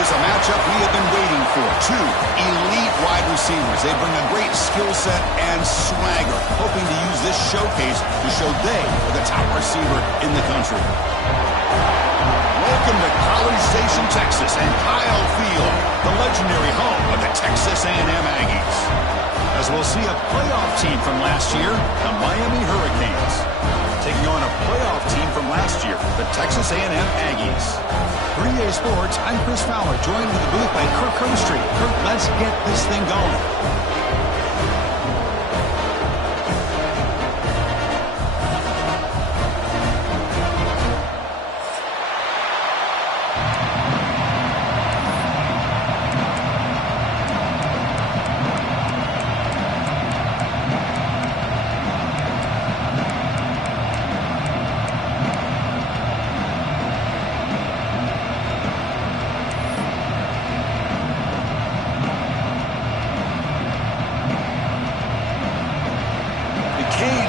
is a matchup we have been waiting for. Two elite wide receivers. They bring a great skill set and swagger, hoping to use this showcase to show they are the top receiver in the country. Welcome to College Station, Texas, and Kyle Field, the legendary home of the Texas A&M Aggies. As we'll see a playoff team from last year, the Miami Hurricanes, taking on a playoff team from last year, the Texas A&M Aggies. For EA Sports, I'm Chris Fowler, joined in the booth by Kirk Herbstreit. Kirk, let's get this thing going.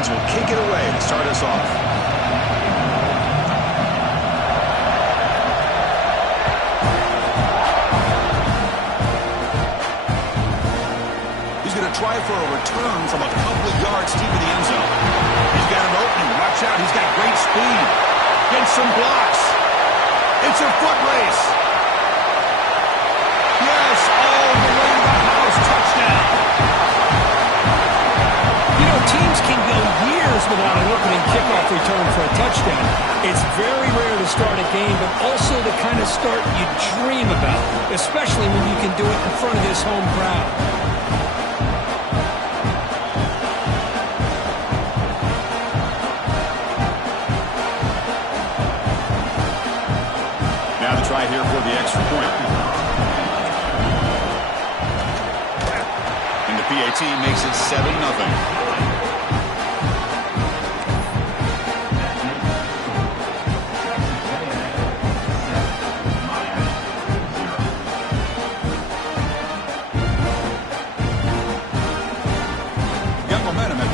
Will kick it away to start us off. He's going to try for a return from a couple of yards deep in the end zone. He's got an opening. Watch out. He's got great speed. Gets some blocks. It's a foot race. Yes, all the way to the house. Touchdown. Teams can go years without an opening kickoff return for a touchdown. It's very rare to start a game, but also the kind of start you dream about, especially when you can do it in front of this home crowd. Now the try here for the extra point. And the PAT makes it 7-0.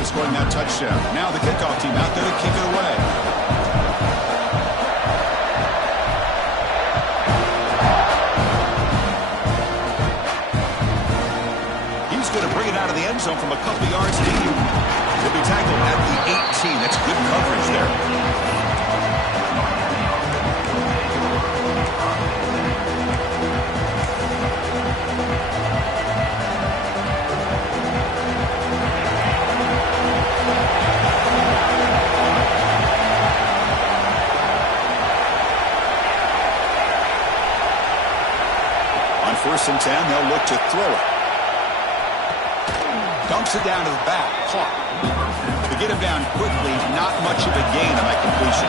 Scoring that touchdown. Now the kickoff team out there to kick it away. He's going to bring it out of the end zone from a couple yards deep. He'll be tackled at the 18. That's good coverage there. First and 10, they'll look to throw it. Dumps it down to the back. Caught. To get him down quickly, not much of a gain on that completion.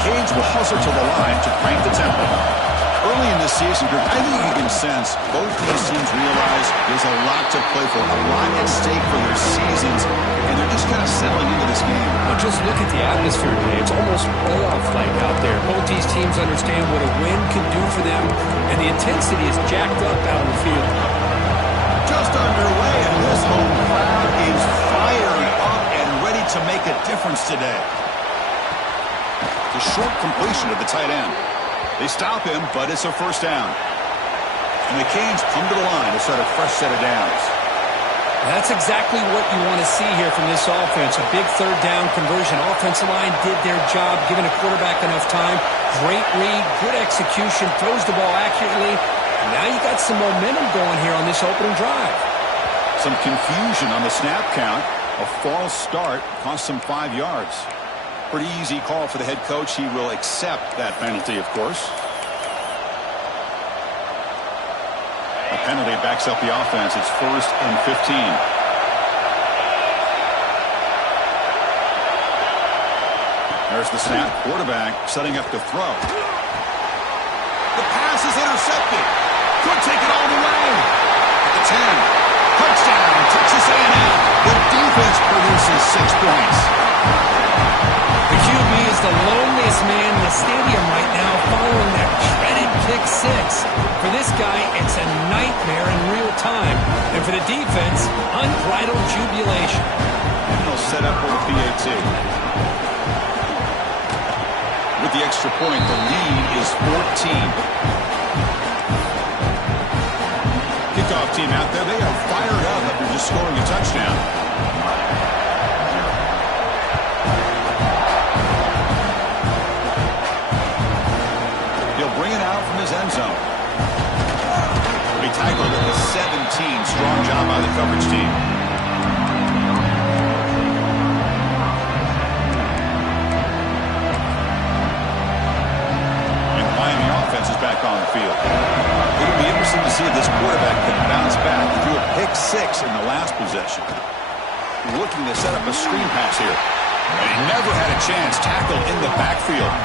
Canes will hustle to the line to crank the tempo. Early in this season, group, I think you can sense both these teams realize there's a lot to play for, a lot at stake for their seasons, and they're just kind of settling into this game. Well, just look at the atmosphere today. It's almost playoff-like out there. Both these teams understand what a win can do for them, and the intensity is jacked up out on the field. Just underway, and this home crowd is fired up and ready to make a difference today. The short completion of the tight end. They stop him, but it's a first down. And the Canes come to the line to start a fresh set of downs. That's exactly what you want to see here from this offense. A big third down conversion. Offensive line did their job, giving a quarterback enough time. Great read, good execution, throws the ball accurately. And now you got some momentum going here on this opening drive. Some confusion on the snap count. A false start cost them 5 yards. Pretty easy call for the head coach. He will accept that penalty, of course. A penalty backs up the offense. It's 1st and 15. There's the snap. Quarterback setting up to throw. The pass is intercepted. Could take it all the way. At the 10. Touchdown, Texas A&M. The defense produces 6 points. The QB is the loneliest man in the stadium right now following that dreaded pick six. For this guy, it's a nightmare in real time. And for the defense, unbridled jubilation. And he'll set up for the PAT. With the extra point, the lead is 14. kickoff team out there. They are fired up after just scoring a touchdown. He'll bring it out from his end zone. He'll be tackled at the 17. Strong job by the coverage team. And the Miami offense is back on the field. It'll be interesting to see if this quarterback can bounce back. He threw a pick 6 in the last possession. Looking to set up a screen pass here. And he never had a chance. Tackled in the backfield.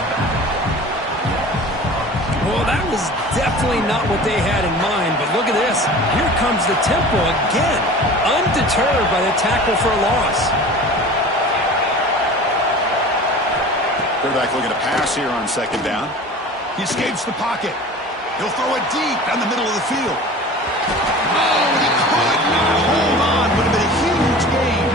Well, that was definitely not what they had in mind, but look at this. Here comes the tempo again, undeterred by the tackle for a loss. Quarterback looking to pass here on second down. He escapes the pocket. He'll throw it deep down the middle of the field. Oh, he could not hold on. Would have been a huge gain.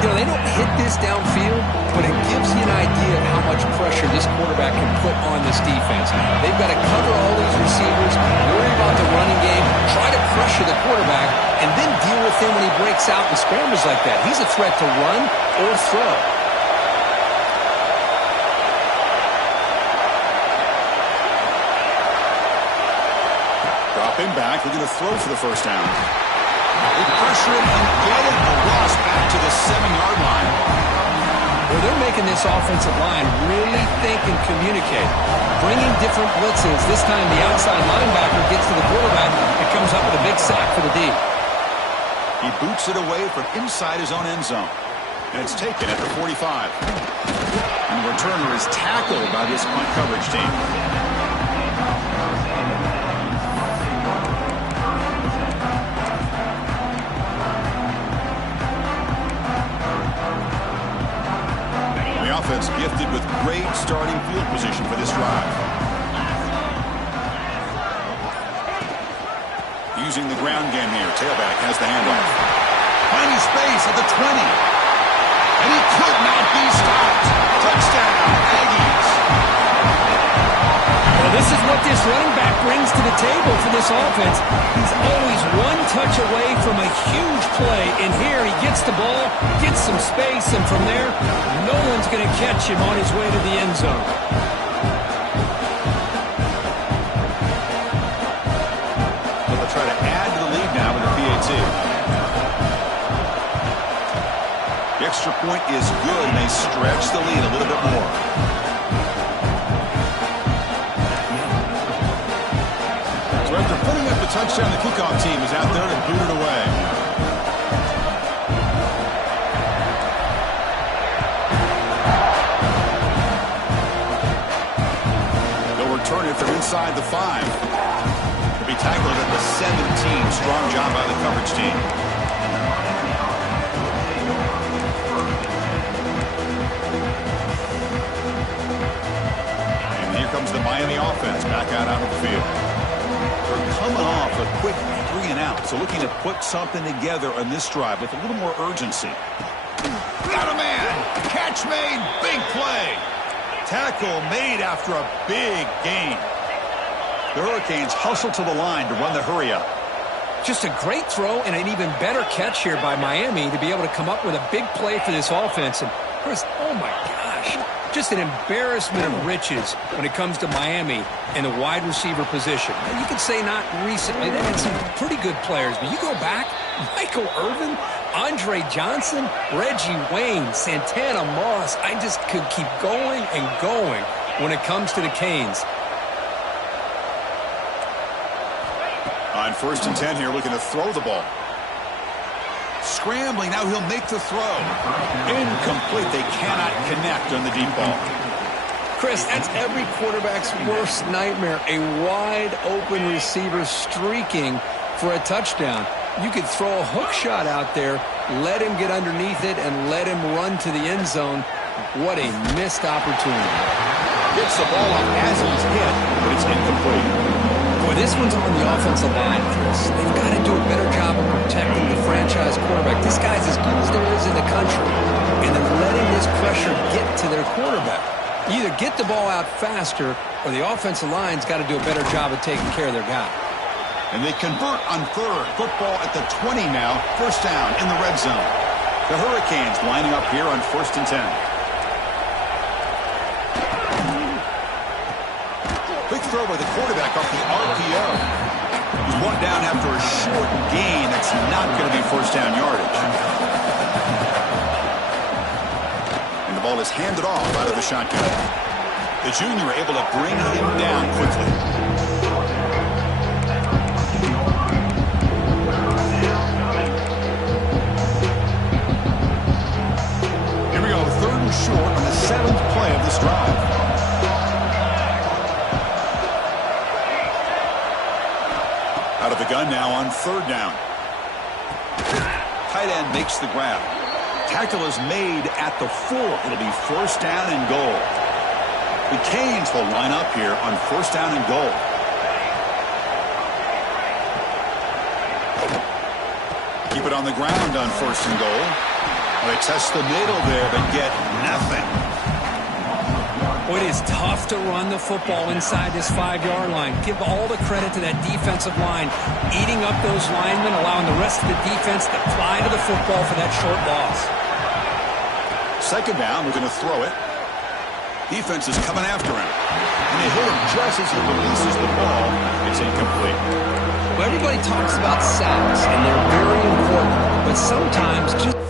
You know, they don't hit this downfield, but it gives you an idea of how much pressure this quarterback can put on this defense. They've got to cover all these receivers, worry about the running game, try to pressure the quarterback, and then deal with him when he breaks out and scrambles like that. He's a threat to run or throw. Dropping back, looking to throw for the first down. They pressure him and get him. A loss back to the 7-yard line. Well, they're making this offensive line really think and communicate. Bringing different blitzes. This time the outside linebacker gets to the quarterback and comes up with a big sack for the D. He boots it away from inside his own end zone. And it's taken at the 45. And the returner is tackled by this punt coverage team. Offense gifted with great starting field position for this drive. Using the ground game here. Tailback has the handoff. Finding space at the 20. And he could not be stopped. Touchdown, Aggies. Well, this is what this running back brings to the table for this offense. He's always one touch away from a huge play. And here he gets the ball, gets some space, and from there, no one's going to catch him on his way to the end zone. They'll try to add to the lead now with the PAT. The extra point is good, and they stretch the lead a little bit more. So after putting up the touchdown, the kickoff team is out there to boot it away. Return it from inside the 5. He'll be tackled at the 17. Strong job by the coverage team. And here comes the Miami offense back out onto the field. They're coming off a quick 3 and out, so looking to put something together on this drive with a little more urgency. Got a man! Catch made! Big play! Tackle made after a big gain. The Hurricanes hustle to the line to run the hurry up. Just a great throw and an even better catch here by Miami to be able to come up with a big play for this offense. And oh my gosh, just an embarrassment of riches when it comes to Miami in the wide receiver position. Now, you could say not recently. They had some pretty good players, but you go back, Michael Irvin, Andre Johnson, Reggie Wayne, Santana Moss. I just could keep going and going when it comes to the Canes. On 1st and 10 here, looking to throw the ball. Scrambling, now he'll make the throw. Incomplete, they cannot connect on the deep ball. Chris, that's every quarterback's worst nightmare. A wide open receiver streaking for a touchdown. You could throw a hook shot out there, let him get underneath it, and let him run to the end zone. What a missed opportunity. Gets the ball up as he's hit, but it's incomplete. Boy, this one's on the offensive line, Chris. They've got to do a better job of protecting the franchise quarterback. This guy's as good as there is in the country. And they're letting this pressure get to their quarterback. Either get the ball out faster, or the offensive line's got to do a better job of taking care of their guy. And they convert on third. Football at the 20 now. First down in the red zone. The Hurricanes lining up here on 1st and 10. Quick throw by the quarterback off the RPO. He's one down after a short gain. That's not going to be first down yardage. And the ball is handed off out of the shotgun. The junior able to bring him down quickly. Short on the 7th play of this drive. Out of the gun now on 3rd down. Tight end makes the grab. Tackle is made at the 4. It'll be first down and goal. The Canes will line up here on first down and goal. Keep it on the ground on 1st and goal. They test the middle there, but get nothing. Boy, it is tough to run the football inside this 5-yard line. Give all the credit to that defensive line, eating up those linemen, allowing the rest of the defense to fly to the football for that short loss. 2nd down, we're going to throw it. Defense is coming after him. And they hit him just as he releases the ball. It's incomplete. Well, everybody talks about sacks, and they're very important, but sometimes just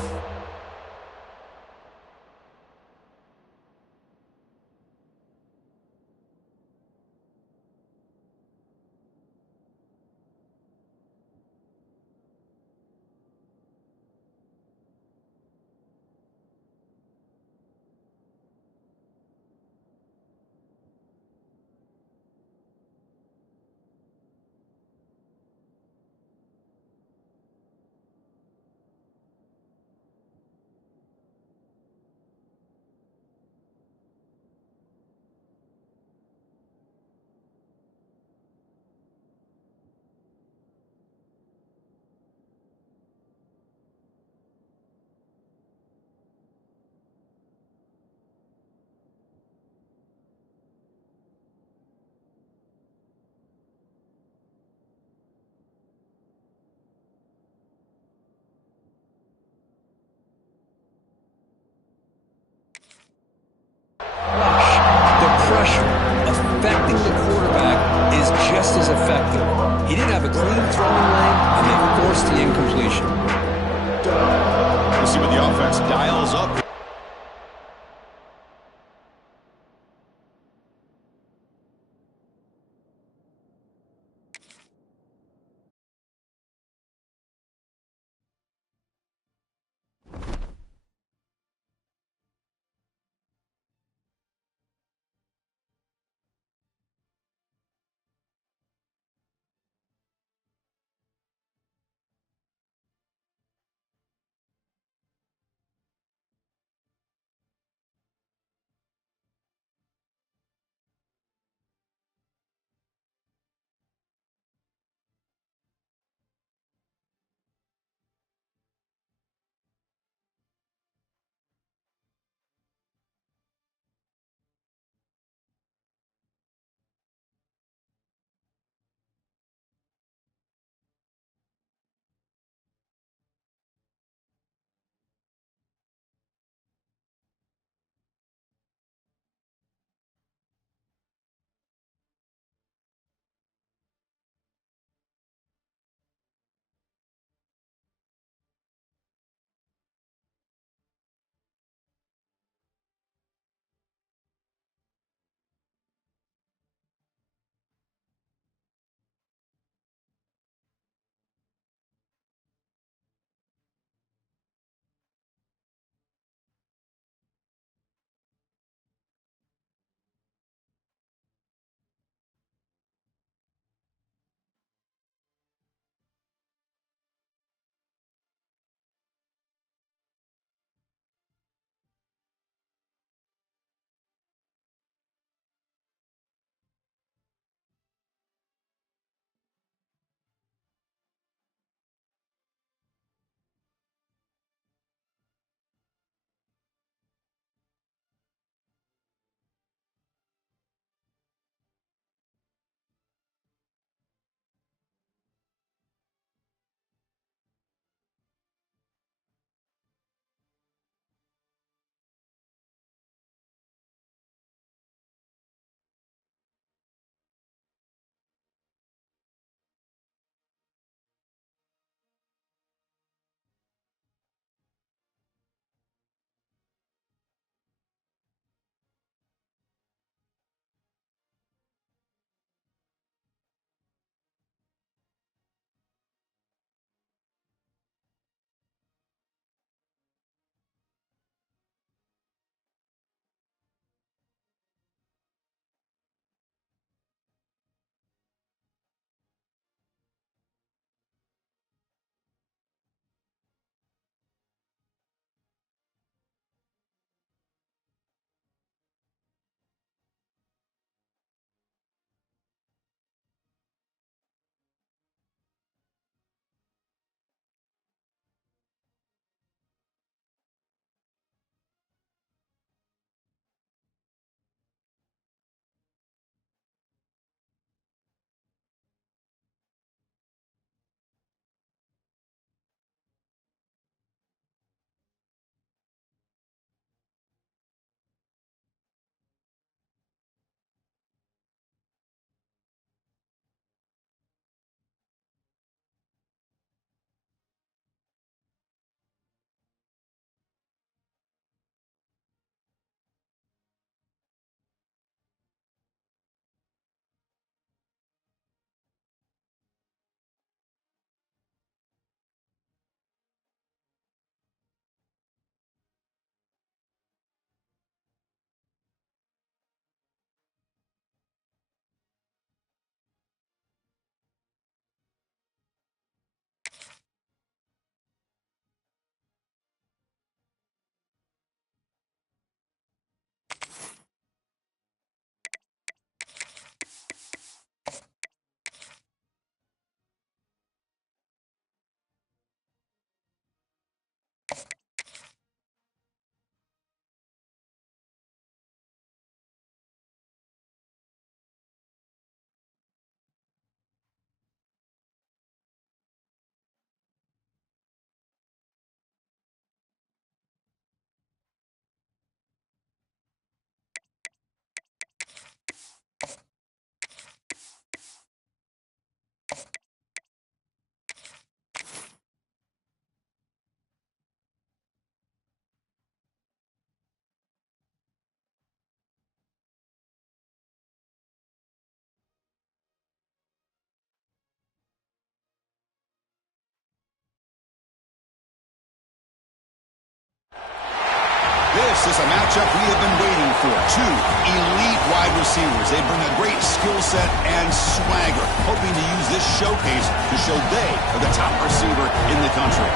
Texas, a matchup we have been waiting for. Two elite wide receivers. They bring a great skill set and swagger, hoping to use this showcase to show they are the top receiver in the country.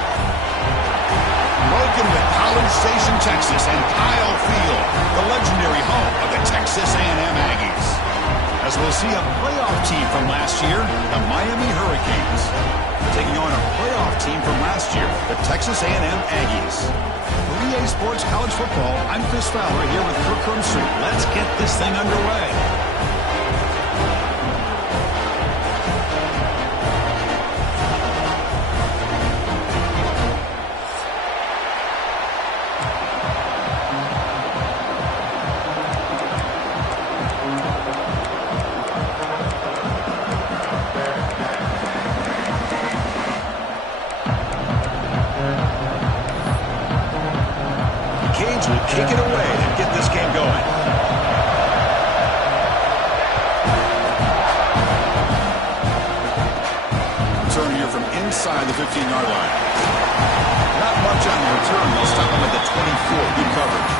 Welcome to College Station, Texas, and Kyle Field, the legendary home of the Texas A&M Aggies. As we'll see a playoff team from last year, the Miami Hurricanes, taking on a playoff team from last year, the Texas A&M Aggies. For EA Sports College Football, I'm Chris Fowler here with Kirk Herbstreit. Let's get this thing underway. Will kick it away and get this game going. Return here from inside the 15-yard line. Not much on the return. They'll stop him at the 24. Good coverage.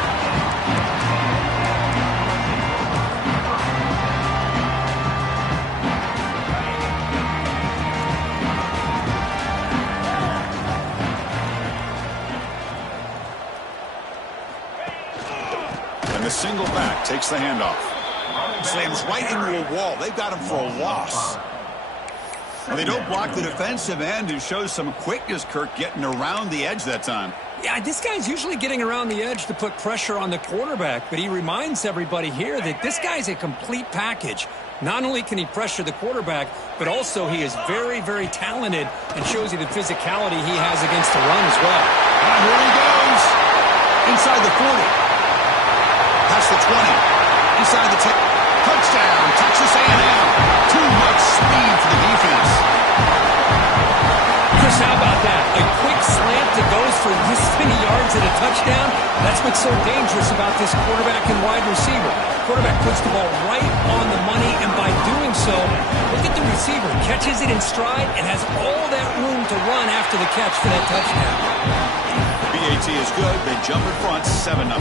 The single back takes the handoff. Slams right into a wall. They've got him for a loss. And they don't block the defensive end, who shows some quickness, Kirk, getting around the edge that time. Yeah, this guy's usually getting around the edge to put pressure on the quarterback, but he reminds everybody here that this guy's a complete package. Not only can he pressure the quarterback, but also he is very, very talented and shows you the physicality he has against the run as well. And here he goes. Inside the 40. Past the 20, inside the 10, touchdown, Texas A&M. Too much speed for the defense. Chris, how about that? A quick slant that goes for this many yards and a touchdown. That's what's so dangerous about this quarterback and wide receiver. Quarterback puts the ball right on the money, and by doing so, look at the receiver. Catches it in stride and has all that room to run after the catch for that touchdown. BAT is good. They jump in front, 7-0.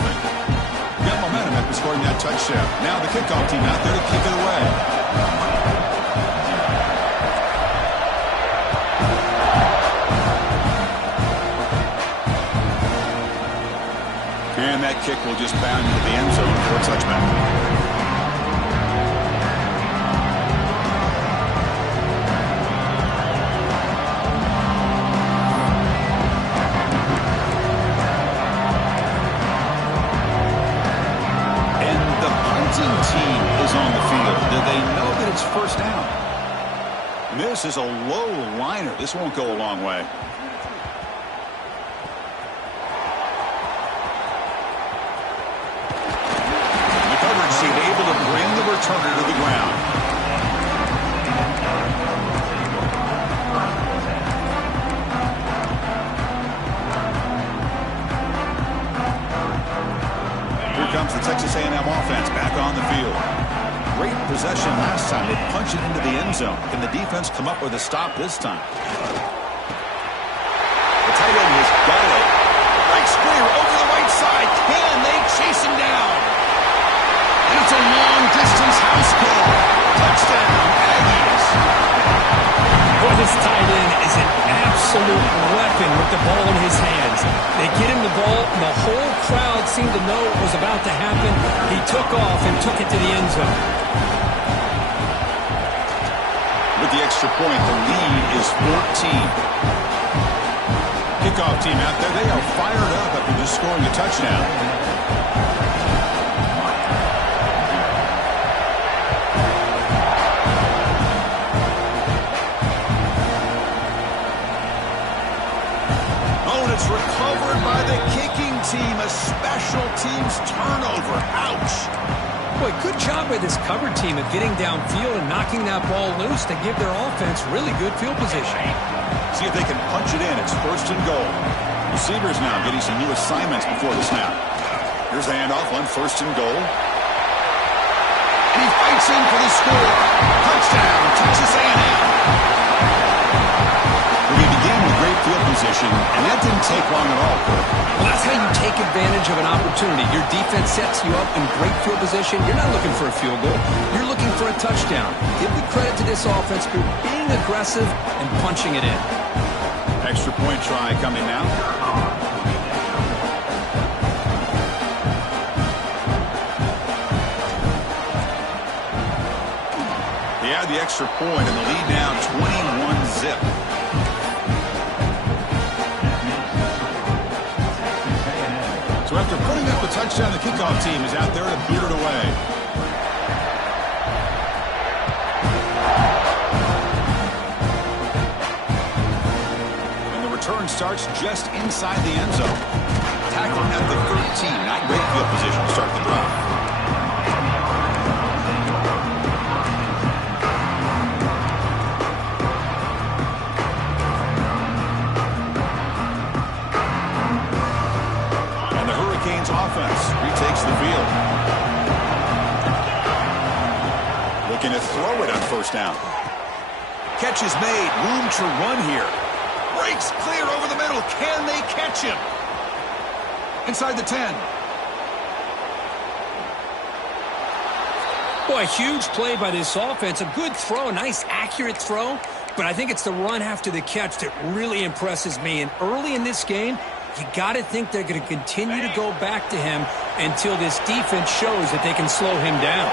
Got momentum after scoring that touchdown. Now the kickoff team out there to kick it away. And that kick will just bound into the end zone for a touchback. Team is on the field. Do they know that it's first down? This is a low liner. This won't go a long way. The coverage team able to bring the returner to the ground. Comes the Texas A&M offense back on the field. Great possession last time. They punch it into the end zone. Can the defense come up with a stop this time? The tight end has got it. Nice clear over the right side. Can they chase him down? And it's a long-distance house call. Touchdown, Aggies. Boy, this tight end is an absolute weapon with the ball in his hands. They get him the ball, and the whole crowd seemed to know what was about to happen. He took off and took it to the end zone. With the extra point, the lead is 14. Kickoff team out there. They are fired up after just scoring a touchdown. It's recovered by the kicking team. A special teams turnover. Ouch. Boy, good job by this cover team of getting downfield and knocking that ball loose to give their offense really good field position. See if they can punch it in. It's first and goal. Receivers now getting some new assignments before the snap. Here's the handoff on first and goal. And he fights in for the score. Touchdown, Texas A&M. We begin with great field position, and that didn't take long at all. Well, that's how you take advantage of an opportunity. Your defense sets you up in great field position. You're not looking for a field goal. You're looking for a touchdown. Give the credit to this offense for being aggressive and punching it in. Extra point try coming now. They add the extra point, and the lead now 21-zip. So after putting up the touchdown, the kickoff team is out there to boot it away. And the return starts just inside the end zone. Tackled at the 13. Not great field position to start the drive. Offense retakes the field. Looking to throw it on first down. Catch is made. Room to run here. Breaks clear over the middle. Can they catch him? Inside the 10. Boy, a huge play by this offense. A good throw, a nice accurate throw. But I think it's the run after the catch that really impresses me. And early in this game, you got to think they're going to continue to go back to him until this defense shows that they can slow him down.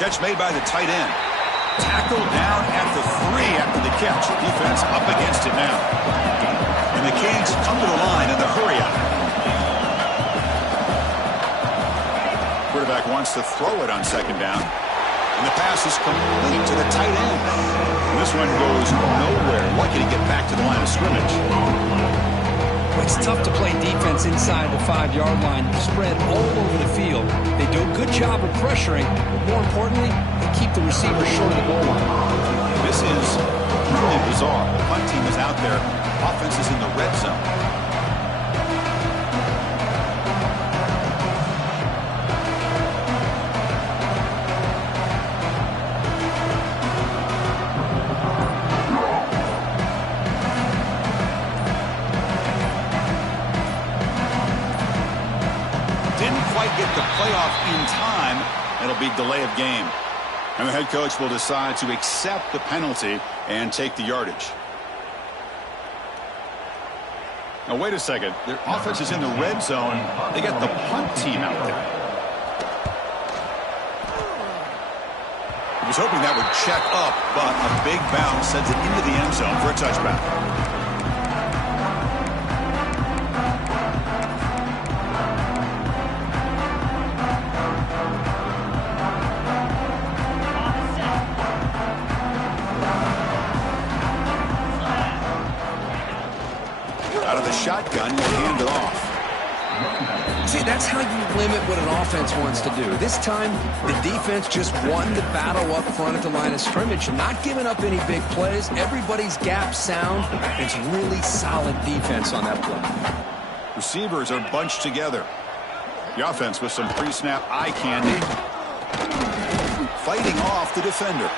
Catch made by the tight end. Tackled down at the 3 after the catch. Defense up against it now. And the Kings come to the line in the hurry up. Quarterback wants to throw it on second down. And the pass is complete to the tight end. This one goes nowhere. Lucky to get back to the line of scrimmage. It's tough to play defense inside the 5-yard line. Spread all over the field. They do a good job of pressuring, but more importantly, they keep the receiver short of the goal line. This is really bizarre. The punt team is out there. Offense is in the red zone. Get the playoff in time. It'll be delay of game. And the head coach will decide to accept the penalty and take the yardage. Now, wait a second. Their offense is in the red zone. They got the punt team out there. He was hoping that would check up, but a big bounce sends it into the end zone for a touchback. Out of the shotgun, he'll hand it off. See, that's how you limit what an offense wants to do. This time, the defense just won the battle up front at the line of scrimmage. Not giving up any big plays. Everybody's gap sound. It's really solid defense on that play. Receivers are bunched together. The offense with some pre-snap eye candy. Fighting off the defender.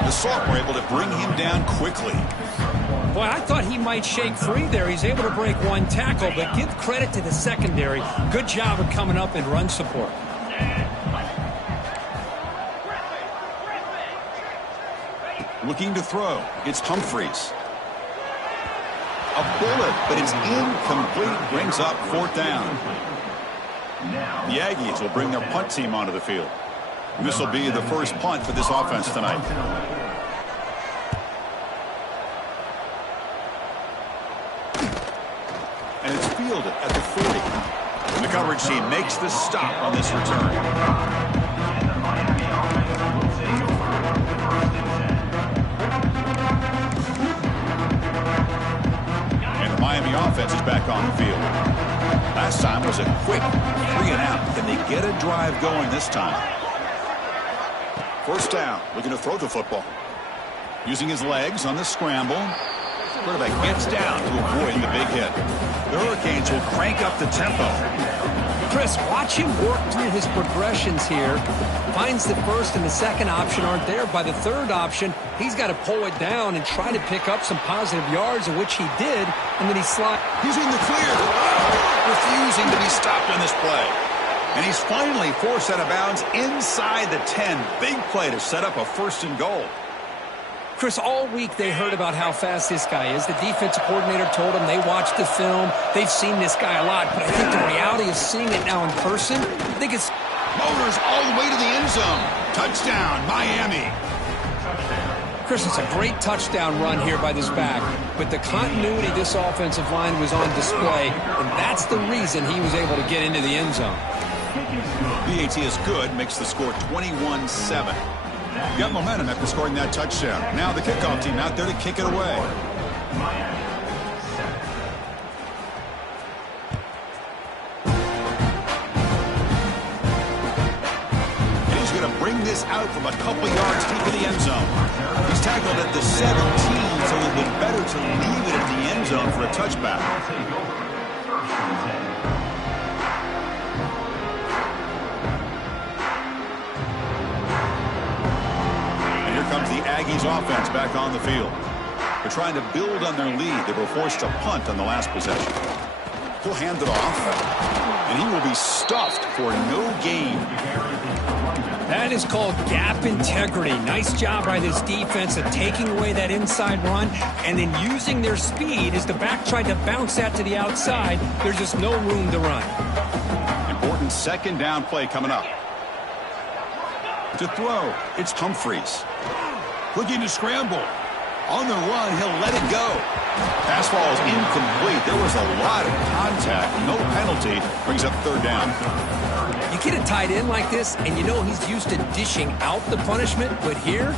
The Salt were able to bring him down quickly. Boy, I thought he might shake free there. He's able to break one tackle, but give credit to the secondary. Good job of coming up and run support. Looking to throw. It's Humphreys. A bullet, but it's incomplete. Brings up fourth down. The Aggies will bring their punt team onto the field. This will be the first punt for this offense tonight. And it's fielded at the 40. And the coverage team makes the stop on this return. And the Miami offense is back on the field. Last time was a quick 3-and-out. Can they get a drive going this time? First down, looking to throw the football. Using his legs on the scramble. Quarterback gets down to avoid the big hit. The Hurricanes will crank up the tempo. Chris, watch him work through his progressions here. Finds the first and the second option aren't there. By the third option, he's got to pull it down and try to pick up some positive yards, of which he did, and then he slides. He's in the clear. Refusing to be stopped on this play. And he's finally forced out of bounds inside the 10. Big play to set up a first and goal. Chris, all week they heard about how fast this guy is. The defensive coordinator told them they watched the film. They've seen this guy a lot, but I think the reality of seeing it now in person, I think it's... Motors all the way to the end zone. Touchdown, Miami. Chris, it's a great touchdown run here by this back, but the continuity of this offensive line was on display, and that's the reason he was able to get into the end zone. BAT is good, makes the score 21-7. Got momentum after scoring that touchdown. Now the kickoff team out there to kick it away. And he's going to bring this out from a couple yards deep in the end zone. He's tackled at the 17, so it would be better to leave it at the end zone for a touchback. Comes the Aggies offense back on the field. They're trying to build on their lead. They were forced to punt on the last possession. He'll hand it off, and he will be stuffed for no gain. That is called gap integrity. Nice job by this defense of taking away that inside run and then using their speed as the back tried to bounce that to the outside. There's just no room to run. Important second down play coming up. To throw, it's Humphreys. Looking to scramble. On the run, he'll let it go. Pass ball is incomplete. There was a lot of contact. No penalty. Brings up third down. You get a tight end like this, and you know he's used to dishing out the punishment, but here,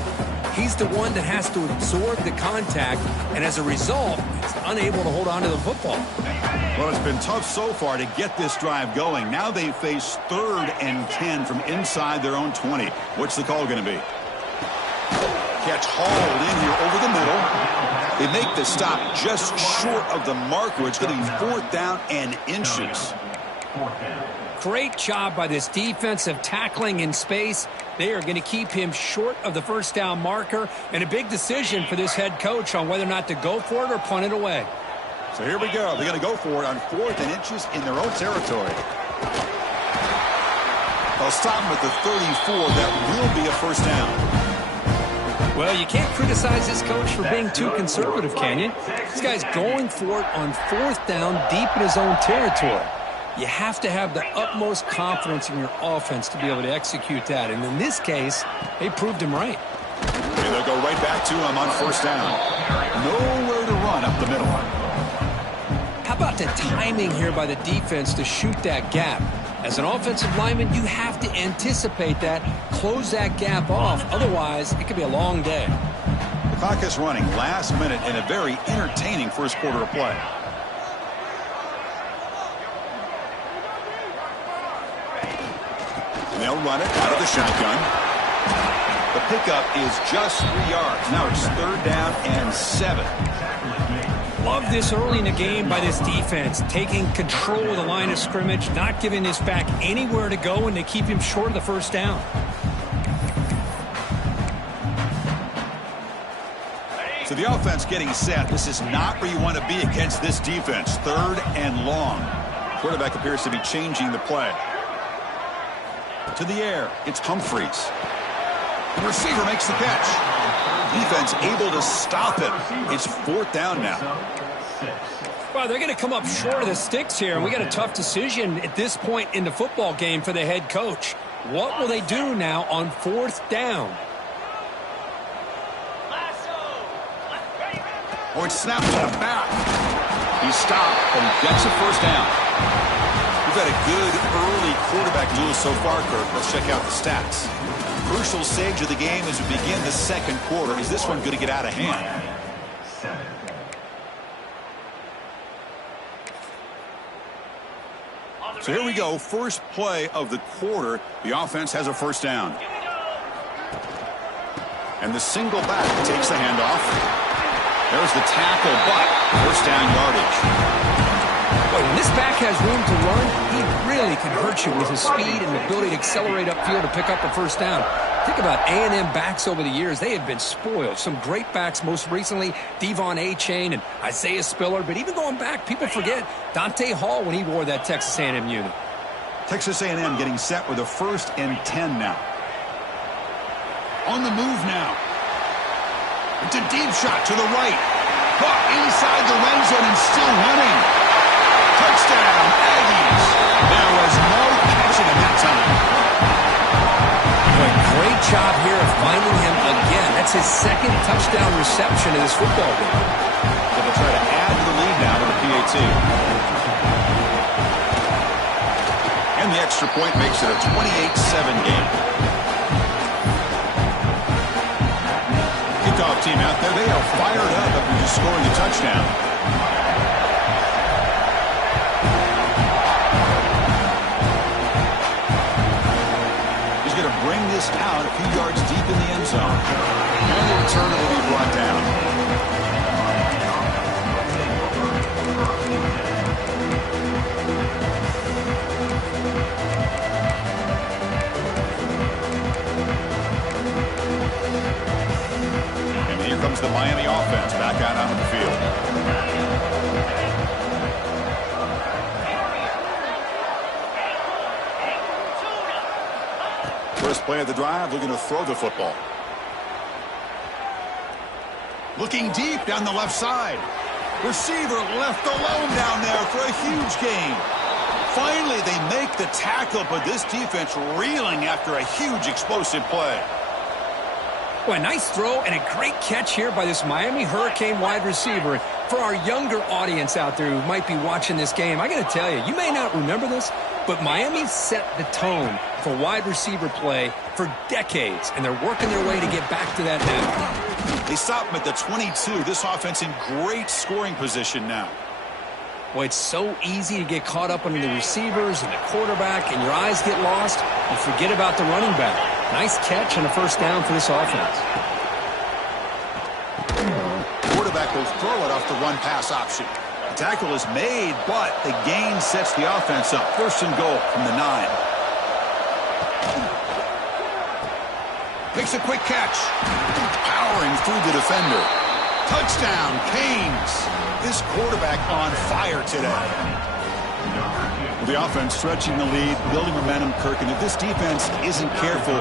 he's the one that has to absorb the contact, and as a result, he's unable to hold on to the football. Well, it's been tough so far to get this drive going. Now they face 3rd and 10 from inside their own 20. What's the call going to be? Catch hauled in here over the middle. They make the stop just short of the marker. It's going to be 4th down and inches. Great job by this defensive tackling in space. They are going to keep him short of the first down marker, and a big decision for this head coach on whether or not to go for it or punt it away. So here we go. They're going to go for it on 4th and inches in their own territory. They'll stop him at the 34. That will be a first down. Well, you can't criticize this coach for being too conservative, can you? This guy's going for it on 4th down deep in his own territory. You have to have the utmost confidence in your offense to be able to execute that. And in this case, they proved him right. And they'll go right back to him on 1st down. Nowhere to run up the middle. How about the timing here by the defense to shoot that gap? As an offensive lineman, you have to anticipate that, close that gap off. Otherwise, it could be a long day. The clock is running last minute in a very entertaining first quarter of play. And they'll run it out of the shotgun. The pickup is just 3 yards. Now it's 3rd down and 7. Love this early in the game by this defense, taking control of the line of scrimmage, not giving this back anywhere to go, and they keep him short of the first down. So the offense getting set. This is not where you want to be against this defense. 3rd and long. Quarterback appears to be changing the play. To the air, it's Humphreys. The receiver makes the catch. Defense able to stop it. It's 4th down now. Well, they're going to come up short of the sticks here, and we got a tough decision at this point in the football game for the head coach. What will they do now on 4th down? Or it's snapped to the back. He stopped, but he gets a first down. We've had a good early quarterback duel so far, Kirk. Let's check out the stats. Crucial stage of the game as we begin the second quarter. Is this one going to get out of hand? So here we go. First play of the quarter. The offense has a first down. And the single back takes the handoff. There's the tackle, but first down yardage. Boy, when this back has room to run, he really can hurt you with his speed and ability to accelerate upfield to pick up a first down. Think about A&M backs over the years. They have been spoiled. Some great backs, most recently Devon Achane and Isaiah Spiller. But even going back, people forget Dante Hall when he wore that Texas A&M unit. Texas A&M getting set with a 1st and 10 now. On the move now. It's a deep shot to the right. Caught inside the red zone and still running. Touchdown, Aggies. There was no catching him that time. Boy, great job here of finding him again. That's his 2nd touchdown reception in this football game. They'll try to add to the lead now with a PAT. And the extra point makes it a 28-7 game. Kickoff team out there, they are fired up after just scoring a touchdown. He's going to bring this out a few yards deep in the end zone. And the return will be brought down. And here comes the Miami offense back out onto the field. First play of the drive, looking to throw the football. Looking deep down the left side. Receiver left alone down there for a huge gain. Finally, they make the tackle, but this defense reeling after a huge explosive play. Boy, a nice throw and a great catch here by this Miami Hurricane wide receiver. For our younger audience out there who might be watching this game, I got to tell you, you may not remember this, but Miami set the tone for wide receiver play for decades, and they're working their way to get back to that now. They stop him at the 22. This offense in great scoring position now. Boy, it's so easy to get caught up under the receivers and the quarterback, and your eyes get lost. You forget about the running back. Nice catch and a first down for this offense. Quarterback will throw it off the run-pass option. The tackle is made, but the gain sets the offense up. 1st and goal from the 9. Makes a quick catch. Powering through the defender. Touchdown, Canes. This quarterback on fire today. The offense stretching the lead, building momentum, Kirk. And if this defense isn't careful,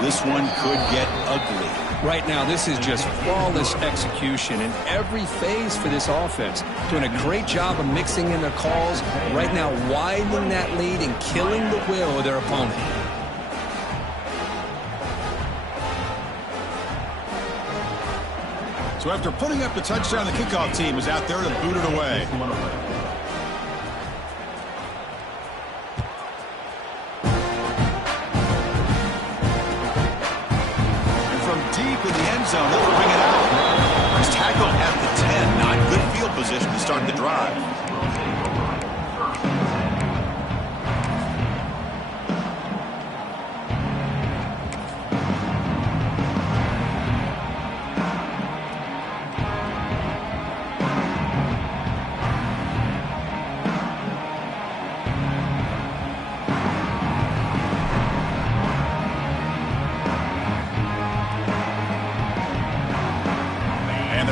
this one could get ugly. Right now, this is just flawless execution in every phase for this offense. Doing a great job of mixing in their calls. Right now, widening that lead and killing the will of their opponent. So after putting up the touchdown, the kickoff team is out there to boot it away. And from deep in the end zone, they'll bring it out. He's tackled at the 10. Not good field position to start the drive.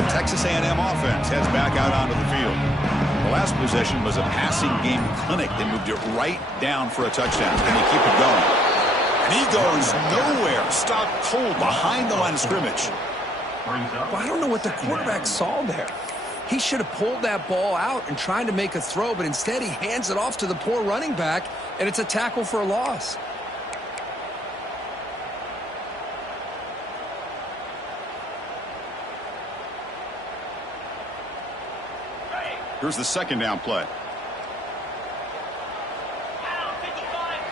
Texas A&M offense heads back out onto the field. The last possession was a passing game clinic. They moved it right down for a touchdown. And they keep it going. And he goes nowhere. Stopped cold behind the line of scrimmage. Well, I don't know what the quarterback saw there. He should have pulled that ball out and tried to make a throw, but instead he hands it off to the poor running back, and it's a tackle for a loss. Here's the 2nd down play.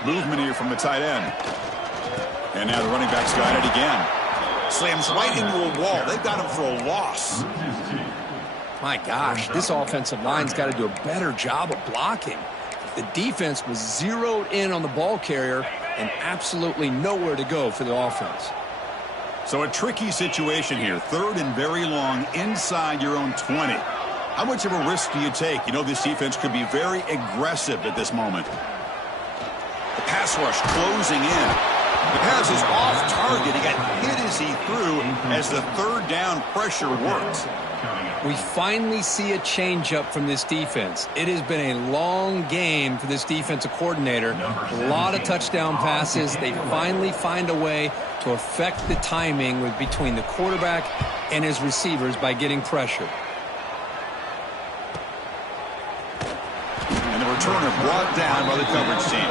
Movement here from the tight end. And now the running back's got it again. Slams right into a wall. They've got him for a loss. My gosh, this offensive line's got to do a better job of blocking. The defense was zeroed in on the ball carrier and absolutely nowhere to go for the offense. So a tricky situation here. 3rd and very long inside your own 20. How much of a risk do you take? You know, this defense could be very aggressive at this moment. The pass rush closing in. The pass is off target. He got hit as he threw as the third down pressure works. We finally see a change-up from this defense. It has been a long game for this defensive coordinator. A lot of touchdown passes. They finally find a way to affect the timing between the quarterback and his receivers by getting pressure. And the returner brought down by the coverage team.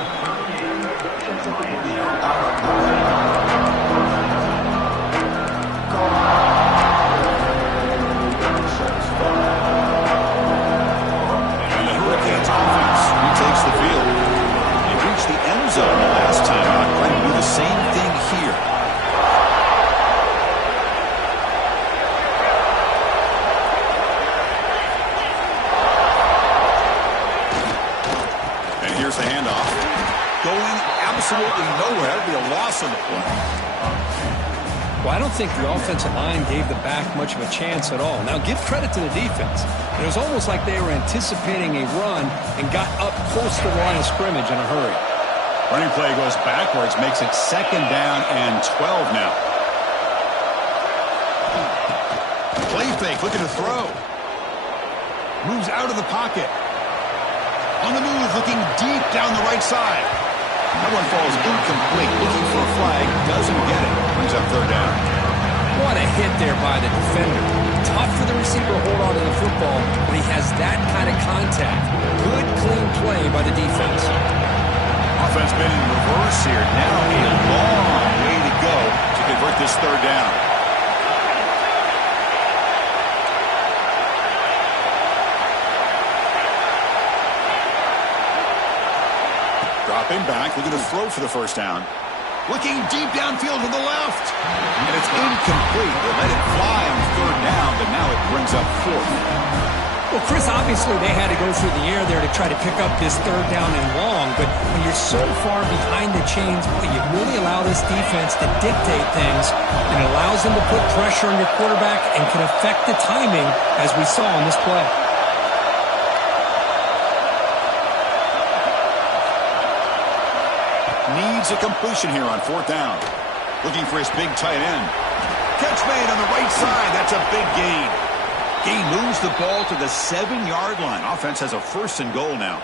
Takes the field. They reached the end zone the last time out. Trying to do the same thing here. And here's the handoff. Going absolutely nowhere. That would be a loss on the play. Well, I don't think the offensive line gave the back much of a chance at all. Now, give credit to the defense. It was almost like they were anticipating a run and got up close to the line of scrimmage in a hurry. Running play goes backwards, makes it 2nd down and 12 now. Play fake, looking to throw. Moves out of the pocket. On the move, looking deep down the right side. That one falls incomplete. Looking for a flag, doesn't get it. Brings up 3rd down. What a hit there by the defender. Tough for the receiver to hold on to the football when he has that kind of contact. Good, clean play by the defense. Offense been in reverse here. Now a long way to go to convert this 3rd down. Dropping back, looking to throw for the 1st down. Looking deep downfield to the left. And it's incomplete. They let it fly on 3rd down, but now it brings up 4th. Well, Chris, obviously they had to go through the air there to try to pick up this 3rd down and long, but when you're so far behind the chains, boy, you really allow this defense to dictate things, and it allows them to put pressure on your quarterback and can affect the timing, as we saw on this play. Needs a completion here on 4th down. Looking for his big tight end. Catch made on the right side. That's a big gain. He moves the ball to the 7-yard line. Offense has a 1st and goal now.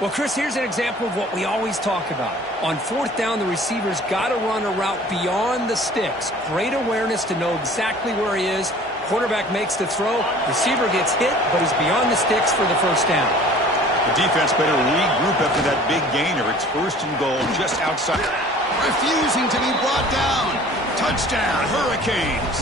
Well, Chris, here's an example of what we always talk about. On 4th down, the receiver's got to run a route beyond the sticks. Great awareness to know exactly where he is. Quarterback makes the throw. Receiver gets hit, but is beyond the sticks for the 1st down. The defense better regroup after that big gainer. It's 1st and goal just outside. Refusing to be brought down. Touchdown, Hurricanes.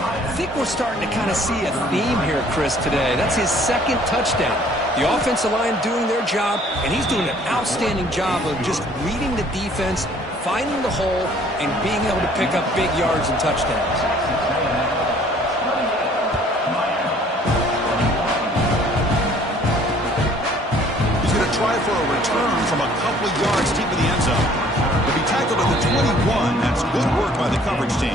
I think we're starting to kind of see a theme here, Chris, today. That's his 2nd touchdown. The offensive line doing their job, and he's doing an outstanding job of just reading the defense, finding the hole, and being able to pick up big yards and touchdowns. Try for a return from a couple of yards deep in the end zone. To be tackled at the 21, that's good work by the coverage team.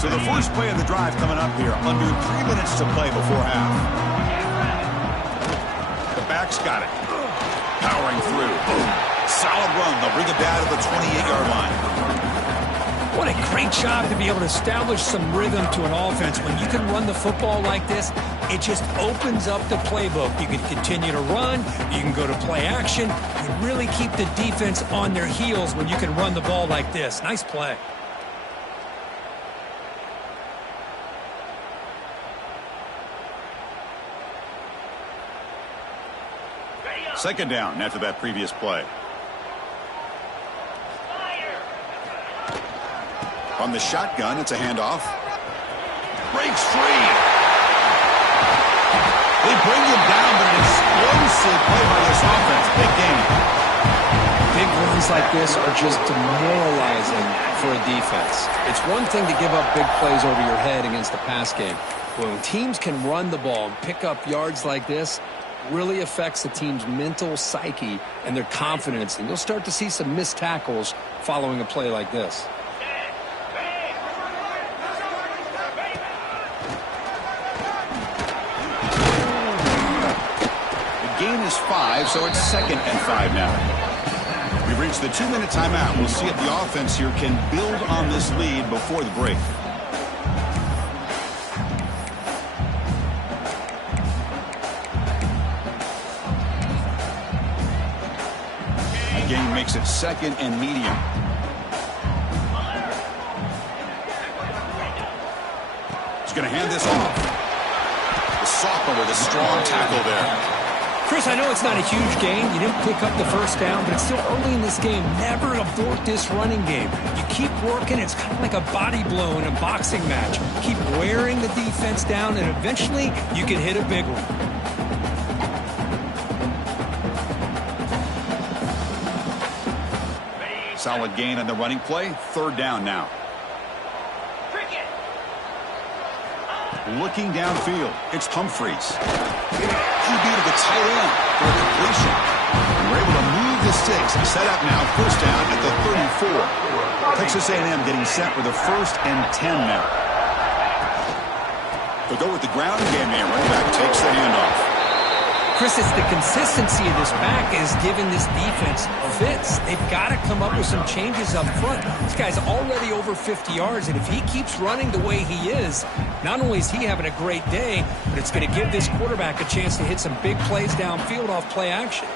So the first play of the drive coming up here, under 3 minutes to play before half. Back's got it. Powering through. Solid run. They'll bring it down to the 28-yard line. What a great job to be able to establish some rhythm to an offense. When you can run the football like this, it just opens up the playbook. You can continue to run. You can go to play action. You really keep the defense on their heels when you can run the ball like this. Nice play. Second down after that previous play. On the shotgun, it's a handoff. Breaks free. They bring him down, but an explosive play by this offense. Big game. Big runs like this are just demoralizing for a defense. It's one thing to give up big plays over your head against the pass game. But when teams can run the ball and pick up yards like this, it really affects the team's mental psyche and their confidence. And you'll start to see some missed tackles following a play like this. The gain is 5, so it's 2nd and 5 now. We've reached the 2-minute timeout. We'll see if the offense here can build on this lead before the break. Again, makes it 2nd and medium. He's going to hand this off. The sophomore with a strong tackle there. Chris, I know it's not a huge gain. You didn't pick up the first down, but it's still early in this game. Never abort this running game. You keep working. It's kind of like a body blow in a boxing match. Keep wearing the defense down, and eventually you can hit a big one. Solid gain on the running play. 3rd down now. Looking downfield, it's Humphreys. QB to the tight end for a completion. And we're able to move the sticks. Set up now, 1st down at the 34. Texas A&M getting set for the 1st and 10 now. They'll go with the ground game here. Running back takes the handoff. Chris, it's the consistency of this back is giving this defense fits. They've got to come up with some changes up front. This guy's already over 50 yards, and if he keeps running the way he is, not only is he having a great day, but it's going to give this quarterback a chance to hit some big plays downfield off play action.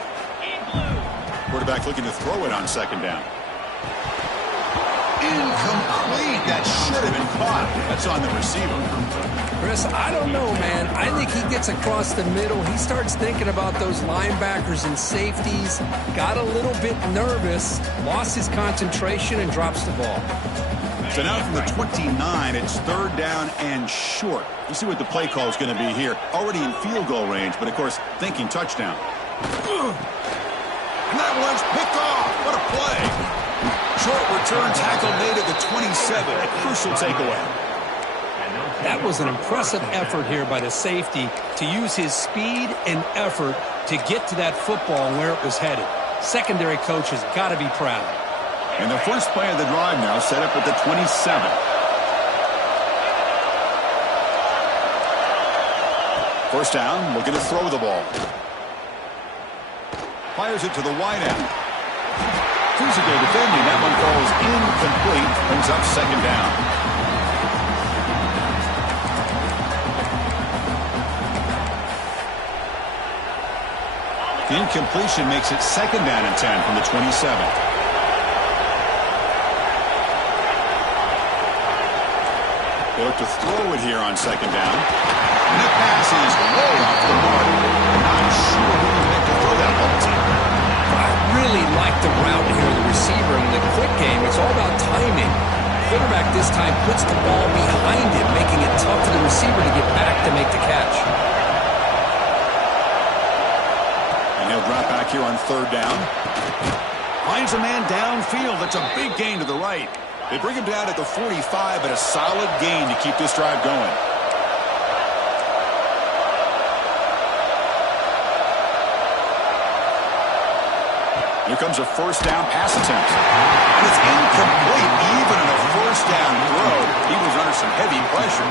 Quarterback looking to throw it on 2nd down. Incomplete. That should have been caught. That's on the receiver. Chris, I don't know, man. I think he gets across the middle. He starts thinking about those linebackers and safeties. Got a little bit nervous, lost his concentration, and drops the ball. So now from the 29, it's 3rd down and short. We'll see what the play call is going to be here. Already in field goal range, but, of course, thinking touchdown. And that one's picked off. What a play. Short return tackle made at the 27. A crucial takeaway. That was an impressive effort here by the safety to use his speed and effort to get to that football and where it was headed. Secondary coach has got to be proud. And the first play of the drive now set up at the 27. First down, looking to throw the ball. Fires it to the wide end. Fusico defending. That one falls incomplete. Brings up 2nd down. The incompletion makes it 2nd down and 10 from the 27. They look to throw it here on 2nd down. And the pass is way off the mark. Not sure who meant to throw that ball to. I really like the route here, the receiver. In the quick game, it's all about timing. Quarterback this time puts the ball behind him, making it tough for the receiver to get back to make the catch. He'll drop back here on 3rd down. Finds a man downfield. That's a big gain to the right. They bring him down at the 45, but a solid gain to keep this drive going. Here comes a 1st down pass attempt. And it's incomplete. Even in a 1st down throw, he was under some heavy pressure.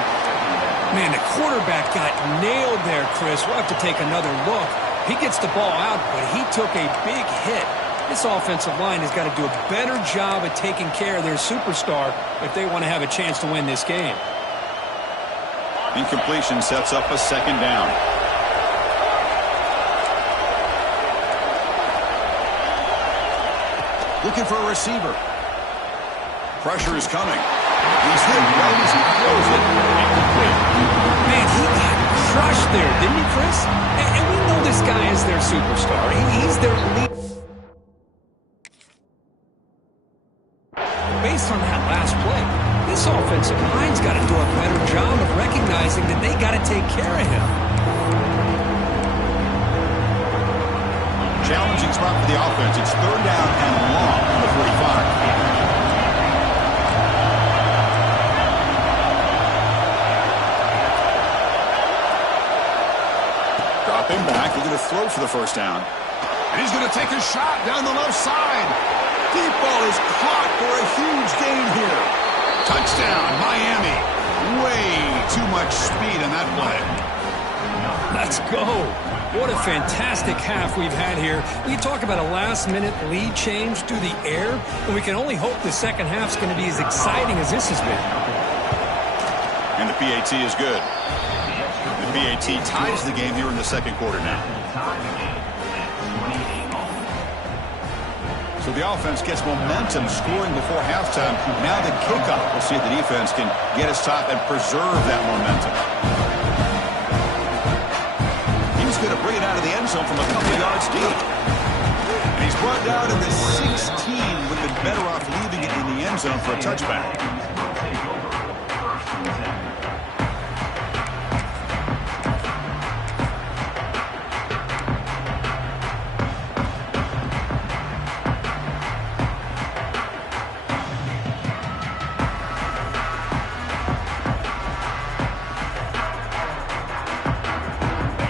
Man, the quarterback got nailed there, Chris. We'll have to take another look. He gets the ball out, but he took a big hit. This offensive line has got to do a better job at taking care of their superstar if they want to have a chance to win this game. Incompletion sets up a 2nd down. Looking for a receiver. Pressure is coming. He's hit right as he throws it. Incomplete. Man, he got crushed there, didn't he, Chris? And we know this guy is their superstar. He's their lead. Based on that last play, this offensive line's got to do a better job of recognizing that they got to take care of him. Challenge challenging spot for the offense. It's third down and long on the 45. Dropping back, they're going to throw for the first down. And he's going to take a shot down the left side. Deep ball is caught for a huge gain here. Touchdown, Miami. Way too much speed in that play. Let's go. What a fantastic half we've had here. We talk about a last-minute lead change through the air, and we can only hope the second half's going to be as exciting as this has been. And the PAT is good. The PAT ties the game here in the second quarter now. So the offense gets momentum scoring before halftime. Now the kickoff. We'll see if the defense can get his top and preserve that momentum. He's going to bring it out of the end zone from a couple of yards deep. And he's brought down in the 16. Would have been better off leaving it in the end zone for a touchback.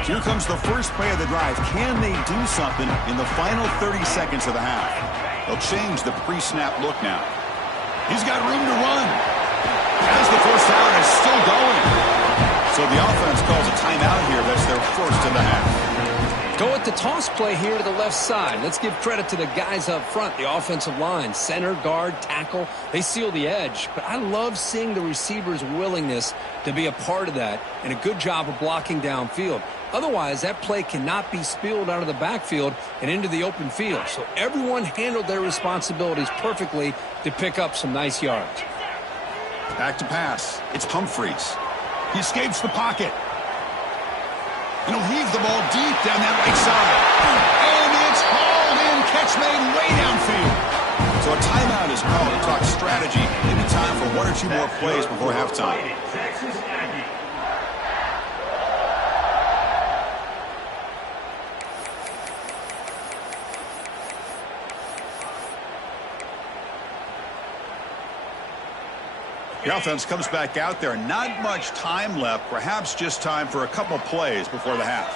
Here comes the first play of the drive. Can they do something in the final 30 seconds of the half? They'll change the pre-snap look now. He's got room to run. Has the first down and is still going. So the offense calls a timeout here. That's their first of the half. Go with the toss play here to the left side. Let's give credit to the guys up front, the offensive line, center, guard, tackle. They seal the edge. But I love seeing the receivers' willingness to be a part of that and a good job of blocking downfield. Otherwise, that play cannot be spilled out of the backfield and into the open field. So everyone handled their responsibilities perfectly to pick up some nice yards. Back to pass. It's Humphries. He escapes the pocket. And he'll heave the ball deep down that right side. And it's hauled in. Catch made way downfield. So a timeout is called to talk strategy. Maybe time for one or two more plays before halftime. The offense comes back out there. Not much time left. Perhaps just time for a couple plays before the half.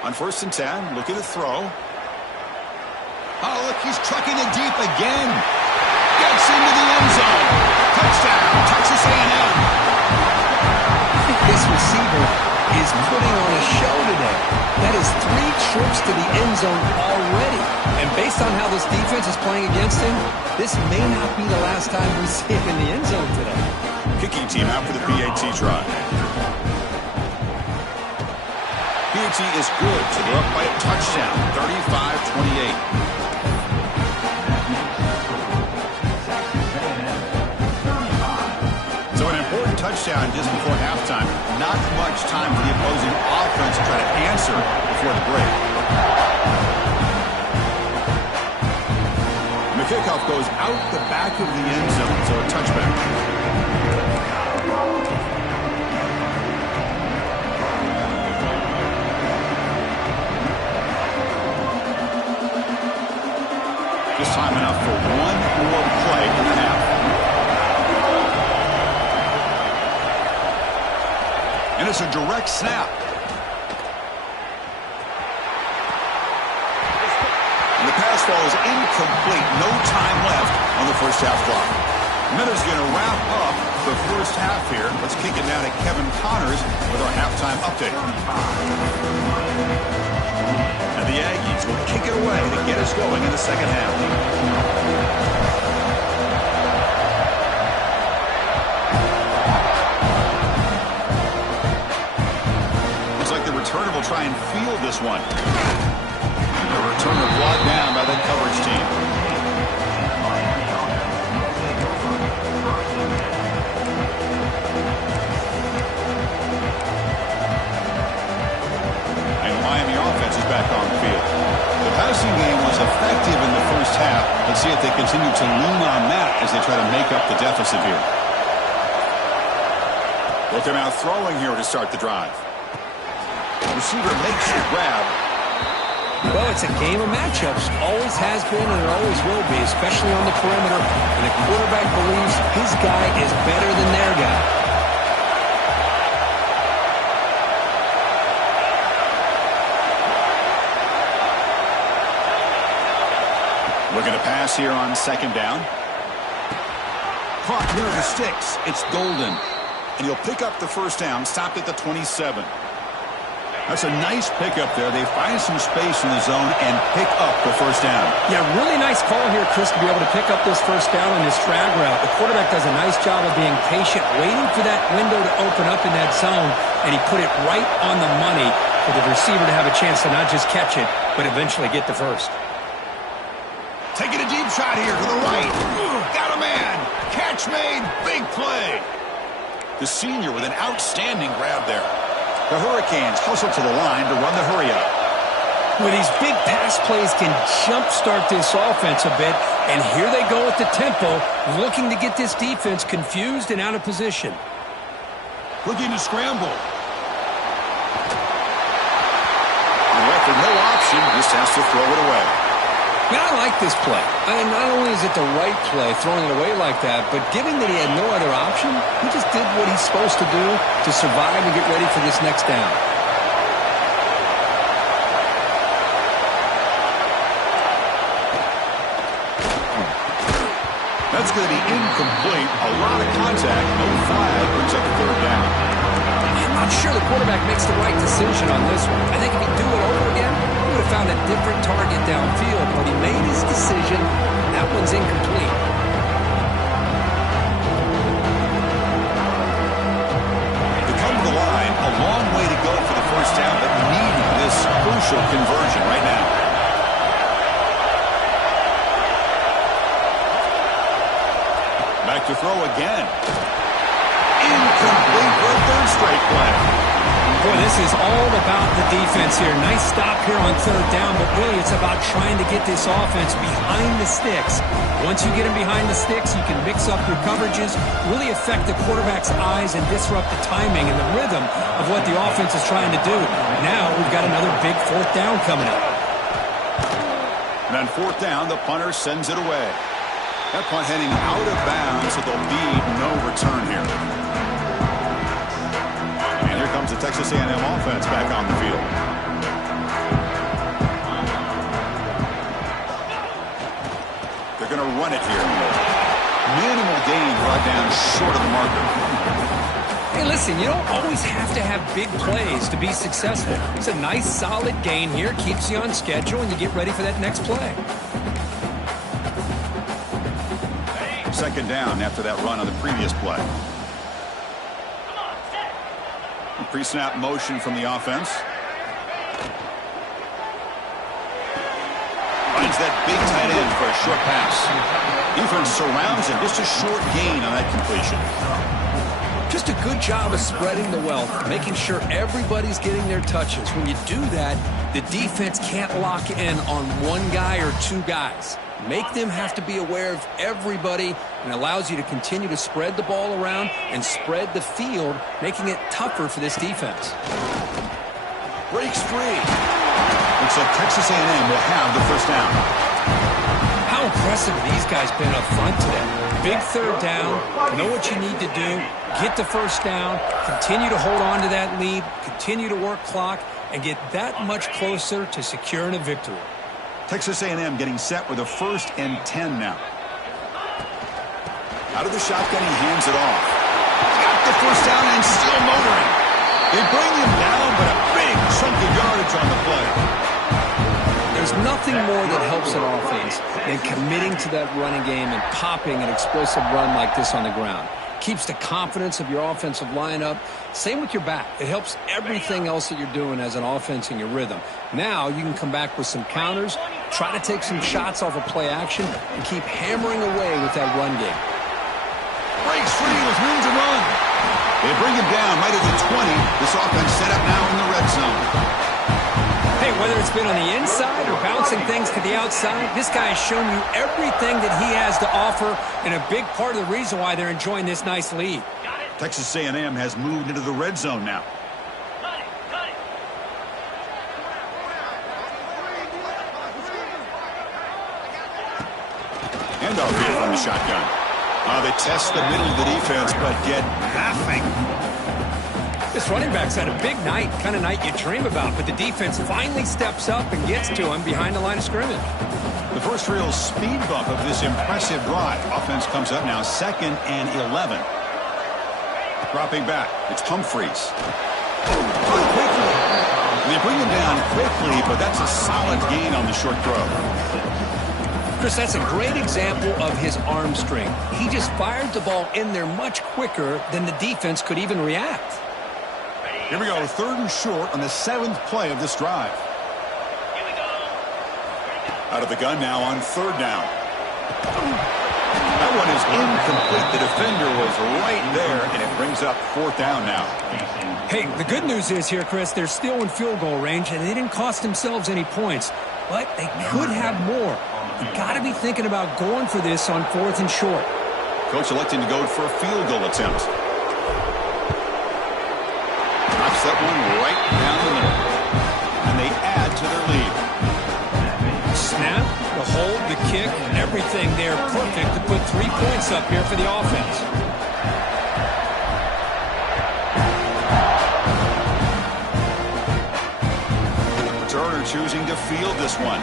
On 1st and 10, looking to throw. Oh, look, he's trucking it deep again. Gets into the end zone. Touchdown, Texas A&M. I think this receiver is putting on a show today. That is 3 trips to the end zone already. And based on how this defense is playing against him, this may not be the last time we see him in the end zone today. Kicking team out for the PAT drive. PAT is good, so they're up by a touchdown, 35-28. So an important touchdown just before halftime. Not much time for the opposing offense to try to answer before the break. The kickoff goes out the back of the end zone, so a touchback. Just time enough for one more play in the half. And it's a direct snap. And the pass ball is incomplete. No time left on the first half clock. Minuta's going to wrap up the first half here. Let's kick it now to Kevin Connors with our halftime update. And the Aggies will kick it away to get us going in the second half. The returner will try and field this one. The returner brought down by the coverage team. And the Miami offense is back on the field. The passing game was effective in the first half. Let's see if they continue to lean on that as they try to make up the deficit here. Look, they're now throwing here to start the drive. Receiver makes the grab. Well, it's a game of matchups. Always has been and it always will be, especially on the perimeter. And the quarterback believes his guy is better than their guy. Looking to pass here on second down. Caught near the sticks. It's Golden. And he'll pick up the first down, stopped at the 27. That's a nice pickup there. They find some space in the zone and pick up the first down. Yeah, really nice call here, Chris, to be able to pick up this first down on this drag route. The quarterback does a nice job of being patient, waiting for that window to open up in that zone, and he put it right on the money for the receiver to have a chance to not just catch it, but eventually get the first. Taking a deep shot here to the right. Got a man. Catch made. Big play. The senior with an outstanding grab there. The Hurricanes hustle to the line to run the hurry up. Well, these big pass plays can jumpstart this offense a bit, and here they go at the tempo, looking to get this defense confused and out of position. Looking to scramble. And left with no option, just has to throw it away. I like this play. Not only is it the right play, throwing it away like that, but given that he had no other option, he just did what he's supposed to do to survive and get ready for this next down. That's going to be incomplete. A lot of contact. No flag brings up the third down. I'm not sure the quarterback makes the right decision on this one. I think if he'd do it over again, he would have found a different target downfield, but he made his decision. That one's incomplete. To come to the line, a long way to go for the first down, but needing this crucial conversion right now. Back to throw again. Incomplete for a third straight play. Boy, this is all about the defense here. Nice stop here on third down, but really it's about trying to get this offense behind the sticks. Once you get them behind the sticks, you can mix up your coverages, really affect the quarterback's eyes and disrupt the timing and the rhythm of what the offense is trying to do. Now we've got another big fourth down coming up. And on fourth down, the punter sends it away. That punt heading out of bounds, so there'll be no return here. And here comes the Texas A&M offense back on the field. They're going to run it here. Minimal gain brought down short of the marker. Hey, listen, you don't always have to have big plays to be successful. It's a nice, solid gain here, keeps you on schedule, and you get ready for that next play. Second down after that run on the previous play. Pre-snap motion from the offense. Finds that big tight end for a short pass. Defense surrounds him. Just a short gain on that completion. Just a good job of spreading the wealth, making sure everybody's getting their touches. When you do that, the defense can't lock in on one guy or two guys. Make them have to be aware of everybody, and allows you to continue to spread the ball around and spread the field, making it tougher for this defense. Breaks free. Looks like Texas A&M will have the first down. How impressive have these guys been up front today? Big third down, know what you need to do, get the first down, continue to hold on to that lead, continue to work clock, and get that much closer to securing a victory. Texas A&M getting set with a 1st and 10 now. Out of the shotgun, he hands it off. Got the first down and still motoring. They bring him down, but a big chunk of yardage on the play. There's nothing more that helps an offense than committing to that running game and popping an explosive run like this on the ground. Keeps the confidence of your offensive lineup. Same with your back. It helps everything else that you're doing as an offense in your rhythm. Now you can come back with some counters, try to take some shots off of play action, and keep hammering away with that run game. Breaks free with room to run. They bring him down right at the 20. This offense set up now in the red zone. Hey, whether it's been on the inside or bouncing things to the outside, this guy has shown you everything that he has to offer, and a big part of the reason why they're enjoying this nice lead. Texas A&M has moved into the red zone now. Handoff here from the shotgun. They test the middle of the defense, but get nothing. This running back's had a big night, kind of night you dream about, but the defense finally steps up and gets to him behind the line of scrimmage. The first real speed bump of this impressive drive. Offense comes up now 2nd and 11. Dropping back, it's Humphries. Quickly. They bring him down quickly, but that's a solid gain on the short throw. Chris, that's a great example of his arm strength. He just fired the ball in there much quicker than the defense could even react. Here we go, 3rd and short on the 7th play of this drive. Out of the gun now on 3rd down. That one is incomplete. The defender was right there, and it brings up 4th down now. Hey, the good news is here, Chris, they're still in field goal range, and they didn't cost themselves any points. But they could have more. You got to be thinking about going for this on 4th and short. Coach electing to go for a field goal attempt. Knocks that one right down the middle. And they add to their lead. Snap, the hold, the kick, everything there perfect to put 3 points up here for the offense. Turner choosing to field this one.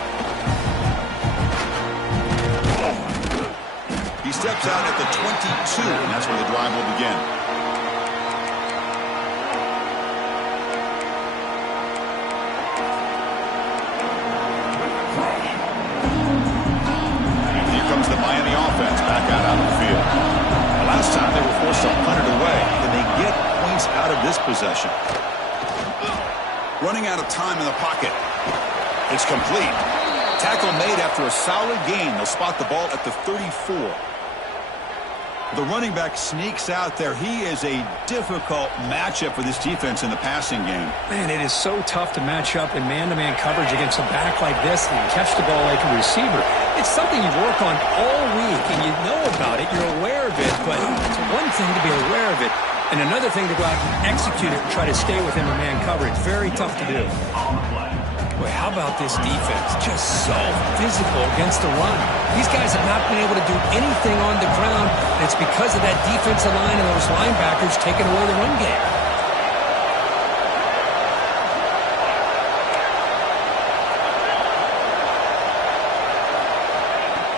He steps out at the 22, and that's where the drive will begin. Here comes the Miami offense back out on the field. The last time they were forced to punt it away, and they get points out of this possession. Running out of time in the pocket. It's complete. Tackle made after a solid gain. They'll spot the ball at the 34. The running back sneaks out there. He is a difficult matchup for this defense in the passing game. Man, it is so tough to match up in man-to-man coverage against a back like this and catch the ball like a receiver. It's something you work on all week, and you know about it. You're aware of it, but it's one thing to be aware of it, and another thing to go out and execute it and try to stay within the man coverage. Very tough to do. Boy, how about this defense? Just so physical against the run. These guys have not been able to do anything on the ground, and it's because of that defensive line and those linebackers taking away the run game.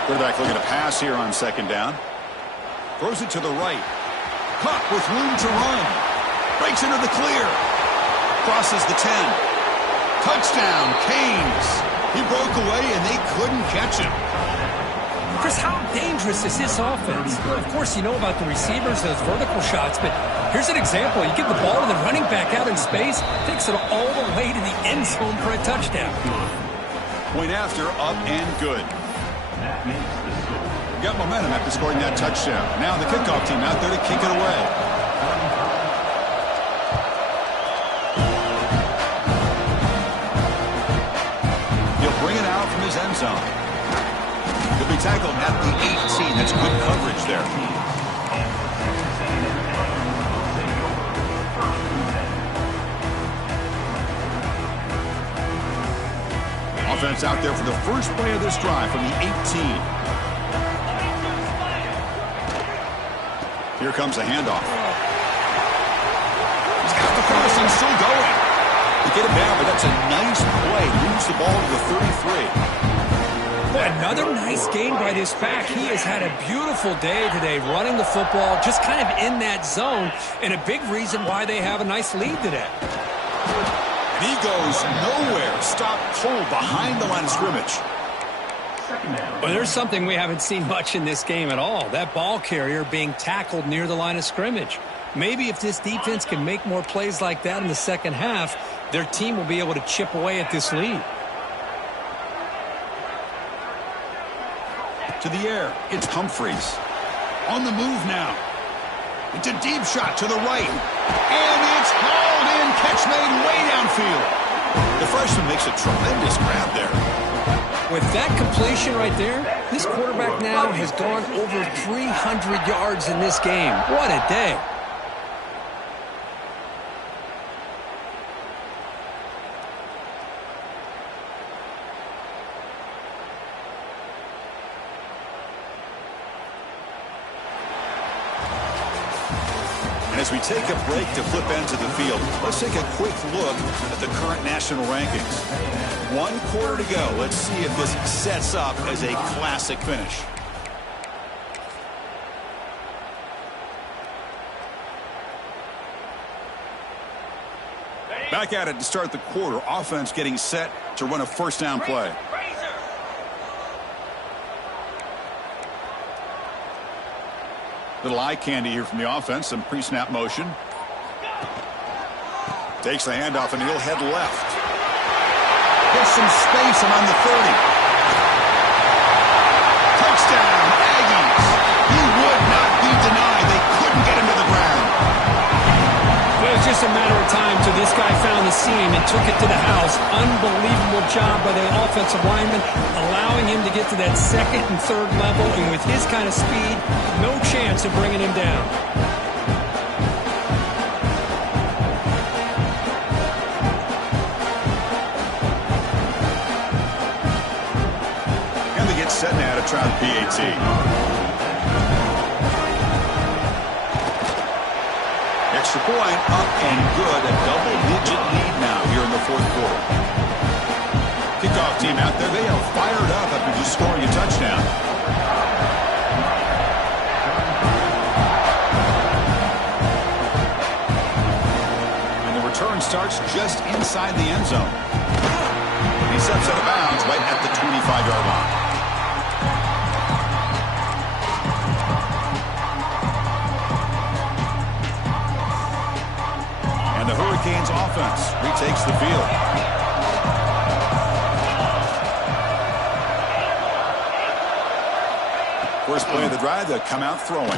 Quarterback looking to pass here on 2nd down. Throws it to the right. Caught with room to run. Breaks into the clear. Crosses the 10. Touchdown, Canes. He broke away, and they couldn't catch him. Chris, how dangerous is this offense? Well, of course, you know about the receivers, those vertical shots, but here's an example. You give the ball to the running back out in space, takes it all the way to the end zone for a touchdown. Point after, up and good. Got momentum after scoring that touchdown. Now the kickoff team out there to kick it away. From his end zone. He'll be tackled at the 18. That's good coverage there. Offense out there for the first play of this drive from the 18. Here comes a handoff. He's got the crossing still going. They get him down, but that's a nice play. Moves the ball to the 33. Boy, another nice gain by this back. He has had a beautiful day today running the football, just kind of in that zone, and a big reason why they have a nice lead today. And he goes nowhere. Stopped cold behind the line of scrimmage. Well, there's something we haven't seen much in this game at all. That ball carrier being tackled near the line of scrimmage. Maybe if this defense can make more plays like that in the second half, their team will be able to chip away at this lead. To the air, it's Humphries. On the move now. It's a deep shot to the right. And it's hauled in. Catch made way downfield. The freshman makes a tremendous grab there. With that completion right there, this quarterback now has gone over 300 yards in this game. What a day. As we take a break to flip into the field, let's take a quick look at the current national rankings. 1 quarter to go. Let's see if this sets up as a classic finish. Back at it to start the quarter. Offense getting set to run a first down play. Little eye candy here from the offense. Some pre-snap motion. Takes the handoff and he'll head left. Gets some space around the 30. Touchdown, Aggies. He would not be denied. They couldn't get him to the ground. Well, it was just a matter of time till this guy found the seam and took it to the house. Unbelievable job by the offensive lineman, allowing him to get to that second and third level, and with his kind of speed, no chance of bringing him down. And they get set now to try the PAT. Extra point up and good. A double-digit lead now here in the fourth quarter. Kickoff team out there. They are fired up after just scoring a touchdown. And the return starts just inside the end zone. He steps out of bounds right at the 25-yard line. The Hurricanes offense retakes the field. First play of the drive, they'll come out throwing.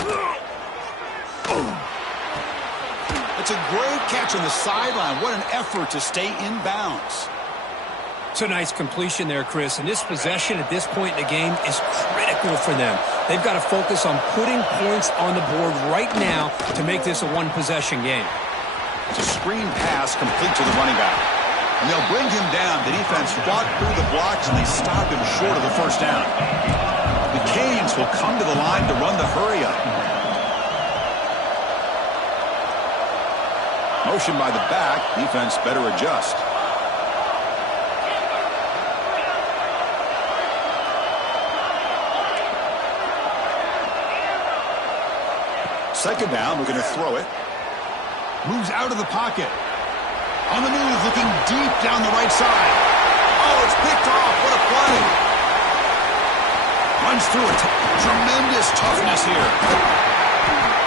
It's a great catch on the sideline. What an effort to stay in bounds. It's a nice completion there, Chris. And this possession at this point in the game is critical for them. They've got to focus on putting points on the board right now to make this a one-possession game. It's a screen pass complete to the running back. And they'll bring him down. The defense fought through the blocks, and they stop him short of the first down. The Canes will come to the line to run the hurry-up. Motion by the back. Defense better adjust. Second down, we're going to throw it. Moves out of the pocket. On the move, looking deep down the right side. Oh, it's picked off. What a play. Runs through it. Tremendous toughness here.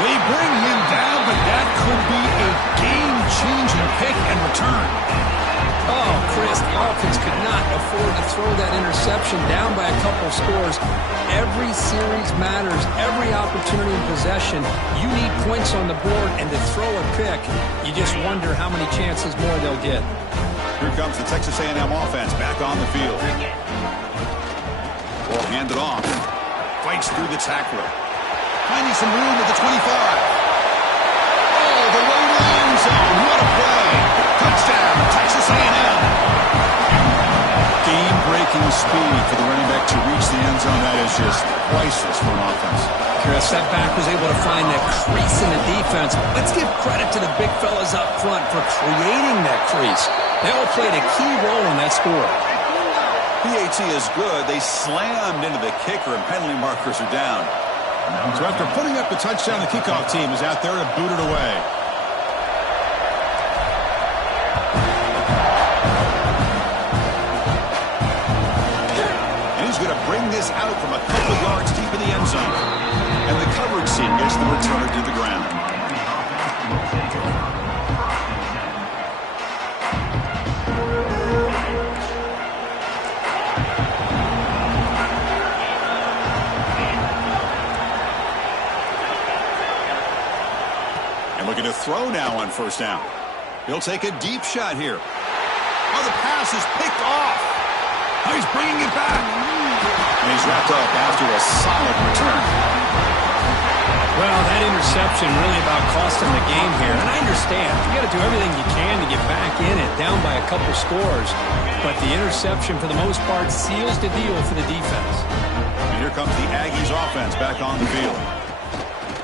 They bring him down, but that could be a game-changing pick and return. Oh, Chris, the offense could not afford to throw that interception down by a couple scores. Every series matters. Every opportunity in possession. You need points on the board, and to throw a pick, you just wonder how many chances more they'll get. Here comes the Texas A&M offense back on the field. Ball handed off. Fights through the tackler. Finding some room at the 25. Oh, the way to the end zone. What a play. Touchdown, Texas A&M. Game-breaking speed for the running back to reach the end zone. That is just priceless for an offense. Chris, that back was able to find that crease in the defense. Let's give credit to the big fellas up front for creating that crease. They all played a key role in that score. PAT is good. They slammed into the kicker, and penalty markers are down. So after putting up the touchdown, the kickoff team is out there to boot it away. And he's going to bring this out from a couple yards deep in the end zone. And the coverage team gets the return to the ground. Looking to throw now on first down. He'll take a deep shot here. Oh, the pass is picked off. Oh, he's bringing it back. And he's wrapped up after a solid return. Well, that interception really about costing the game here. And I understand. You got to do everything you can to get back in it, down by a couple scores. But the interception, for the most part, seals the deal for the defense. And here comes the Aggies offense back on the field.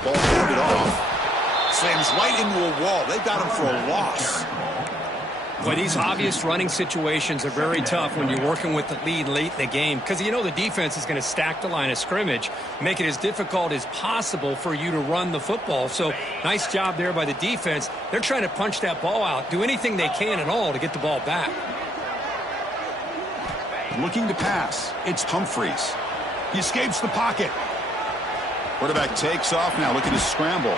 Ball handed off. slams right into a wall. They've got him for a loss. Well, these obvious running situations are very tough when you're working with the lead late in the game because you know the defense is going to stack the line of scrimmage, make it as difficult as possible for you to run the football. So nice job there by the defense. They're trying to punch that ball out, do anything they can at all to get the ball back. Looking to pass. It's Humphries. He escapes the pocket. Quarterback takes off now, looking to scramble.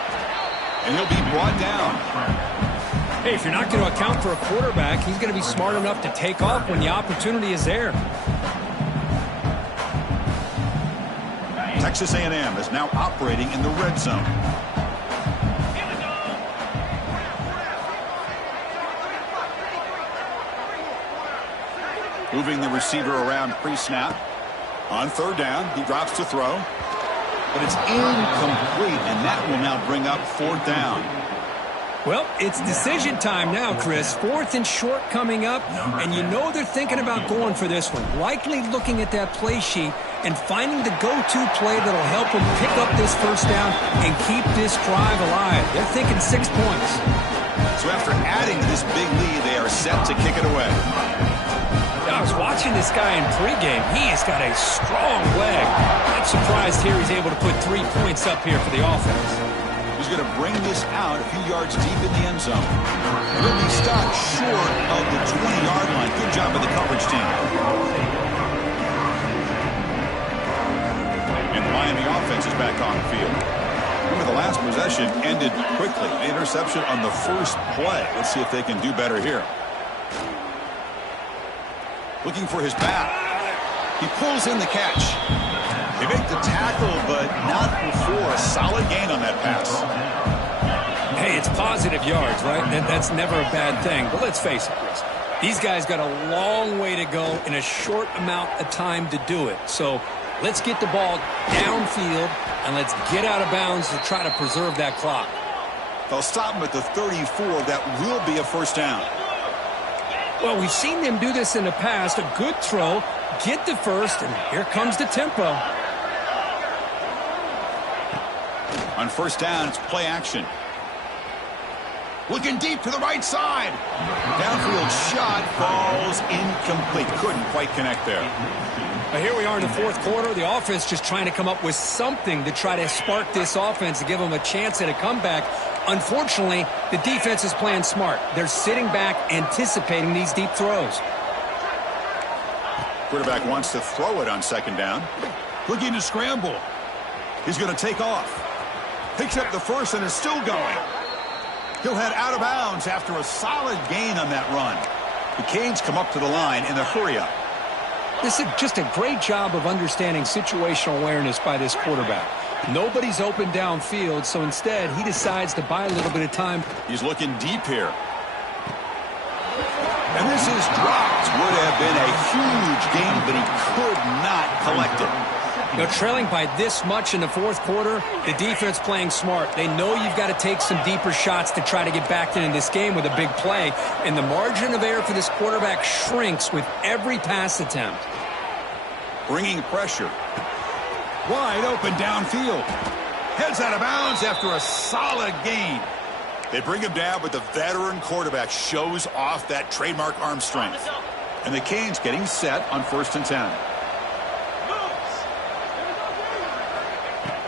And he'll be brought down. Hey, if you're not going to account for a quarterback, he's going to be smart enough to take off when the opportunity is there. Texas A&M is now operating in the red zone. Moving the receiver around pre-snap. On third down, he drops to throw. But it's incomplete, and that will now bring up fourth down. Well, it's decision time now, Chris. Fourth and short coming up, and you know they're thinking about going for this one. Likely looking at that play sheet and finding the go-to play that'll help them pick up this first down and keep this drive alive. They're thinking 6 points. So after adding to this big lead, they are set to kick it away. I was watching this guy in pregame. He has got a strong leg. Not surprised here he's able to put 3 points up here for the offense. He's going to bring this out a few yards deep in the end zone. He'll be stopped short of the 20-yard line. Good job of the coverage team. And the Miami offense is back on the field. Remember, the last possession ended quickly. An interception on the first play. Let's see if they can do better here. Looking for his back. He pulls in the catch. They make the tackle, but not before a solid gain on that pass. Hey, it's positive yards, right? That's never a bad thing. But let's face it, Chris. These guys got a long way to go in a short amount of time to do it. So let's get the ball downfield, and let's get out of bounds to try to preserve that clock. They'll stop him at the 34. That will be a first down. Well, we've seen them do this in the past. A good throw, get the first, and here comes the tempo. On first down, it's play action. Looking deep to the right side. Downfield shot falls incomplete. Couldn't quite connect there. Now here we are in the fourth quarter. The offense just trying to come up with something to try to spark this offense to give them a chance at a comeback. Unfortunately, the defense is playing smart. They're sitting back, anticipating these deep throws. Quarterback wants to throw it on second down. Looking to scramble. He's going to take off. Picks up the first and is still going. He'll head out of bounds after a solid gain on that run. The Canes come up to the line in the hurry-up. This is just a great job of understanding situational awareness by this quarterback. Nobody's open downfield, so instead he decides to buy a little bit of time. He's looking deep here. And this is dropped. Would have been a huge gain, but he could not collect it. You know, trailing by this much in the fourth quarter, the defense playing smart. They know you've got to take some deeper shots to try to get back into this game with a big play. And the margin of error for this quarterback shrinks with every pass attempt. Bringing pressure. Wide open downfield. Heads out of bounds after a solid gain. They bring him down, but the veteran quarterback shows off that trademark arm strength. And the Canes getting set on 1st and 10.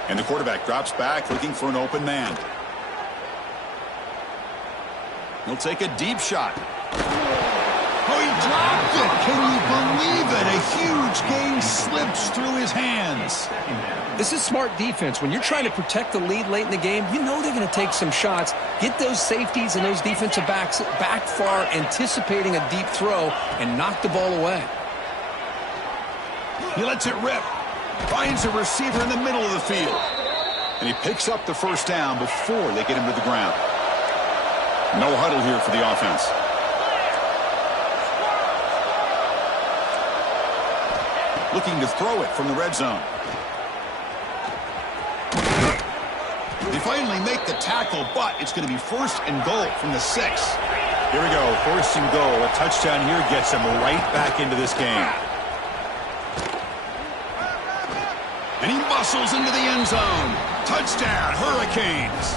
And the quarterback drops back, looking for an open man. He'll take a deep shot. Oh, he dropped it. Can you believe it? A huge gain slips through his hands. This is smart defense. When you're trying to protect the lead late in the game, you know they're going to take some shots, get those safeties and those defensive backs back far, anticipating a deep throw, and knock the ball away. He lets it rip. Finds a receiver in the middle of the field. And he picks up the first down before they get him to the ground. No huddle here for the offense. Looking to throw it from the red zone. They finally make the tackle, but it's going to be 1st and goal from the 6. Here we go, 1st and goal. A touchdown here gets them right back into this game. And he muscles into the end zone. Touchdown, Hurricanes.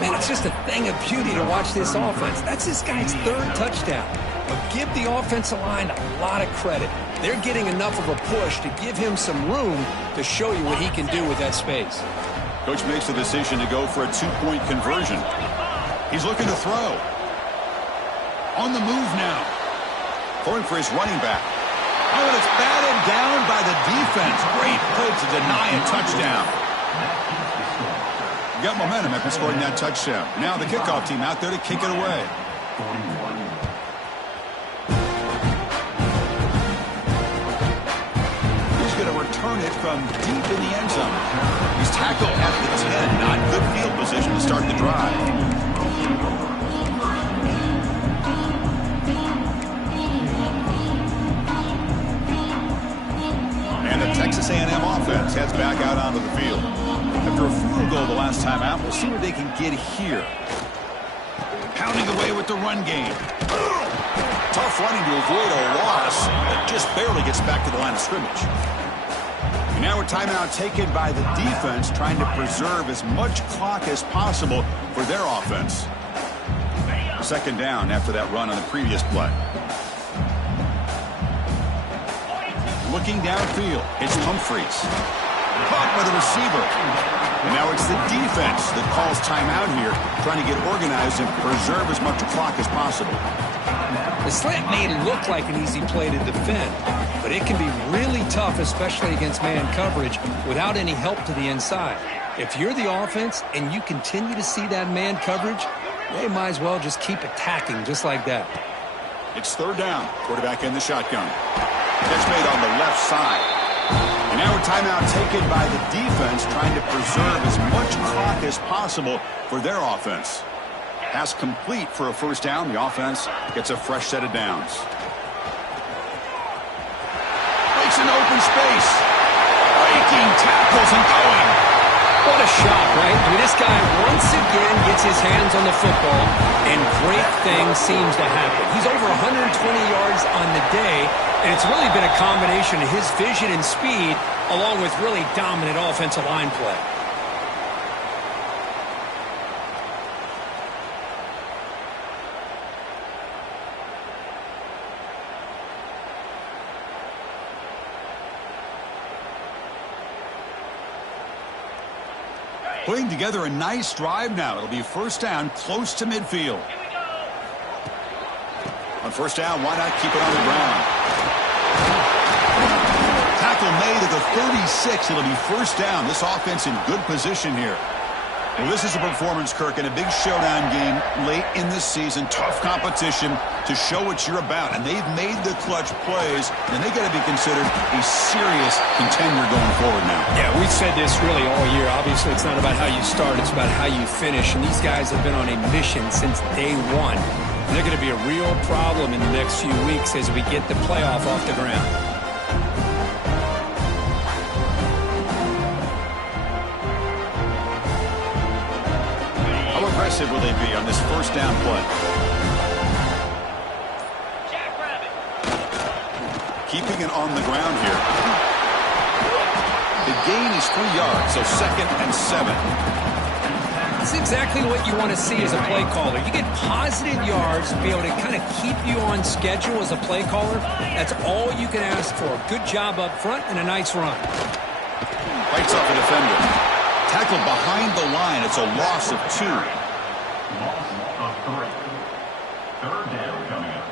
Man, it's just a thing of beauty to watch this offense. That's this guy's third touchdown. But give the offensive line a lot of credit. They're getting enough of a push to give him some room to show you what he can do with that space. Coach makes the decision to go for a two-point conversion. He's looking to throw. On the move now. Throwing for his running back. Oh, and it's batted down by the defense. Great play to deny a touchdown. Got momentum after scoring that touchdown. Now the kickoff team out there to kick it away. He's going to return it from deep in the end zone. He's tackled at the 10. Not good field position to start the drive. And the Texas A&M offense heads back out onto the field. After a field goal the last time out, we'll see what they can get here. Pounding away with the run game. Tough running to avoid a loss that just barely gets back to the line of scrimmage. And now a timeout taken by the defense, trying to preserve as much clock as possible for their offense. Second down after that run on the previous play. Looking downfield, it's Humphreys. Caught by the receiver. And now it's the defense that calls timeout here, trying to get organized and preserve as much clock as possible. The slant may look like an easy play to defend, but it can be really tough, especially against man coverage, without any help to the inside. If you're the offense and you continue to see that man coverage, they might as well just keep attacking just like that. It's third down. Quarterback in the shotgun. Catch made on the left side. And now a timeout taken by the defense, trying to preserve as much clock as possible for their offense. Pass complete for a first down. The offense gets a fresh set of downs. Makes an open space. Breaking tackles and going. What a shot, right? I mean, this guy once again gets his hands on the football, and great things seems to happen. He's over 120 yards on the day, and it's really been a combination of his vision and speed, along with really dominant offensive line play. Putting together a nice drive now. It'll be first down close to midfield. On first down, why not keep it on the ground? Tackle made at the 36. It'll be first down. This offense in good position here. Well, this is a performance, Kirk, in a big showdown game late in the season. Tough competition to show what you're about. And they've made the clutch plays, and they got to be considered a serious contender going forward now. Yeah, we've said this really all year. Obviously, it's not about how you start. It's about how you finish. And these guys have been on a mission since day one. And they're going to be a real problem in the next few weeks as we get the playoff off the ground. How aggressive will they be on this first down play? Keeping it on the ground here. The gain is 3 yards, so 2nd and 7. That's exactly what you want to see as a play caller. You get positive yards to be able to kind of keep you on schedule as a play caller. That's all you can ask for. Good job up front and a nice run. Fights off a defender. Tackled behind the line. It's a loss of 2. Loss of 3. Third down coming up.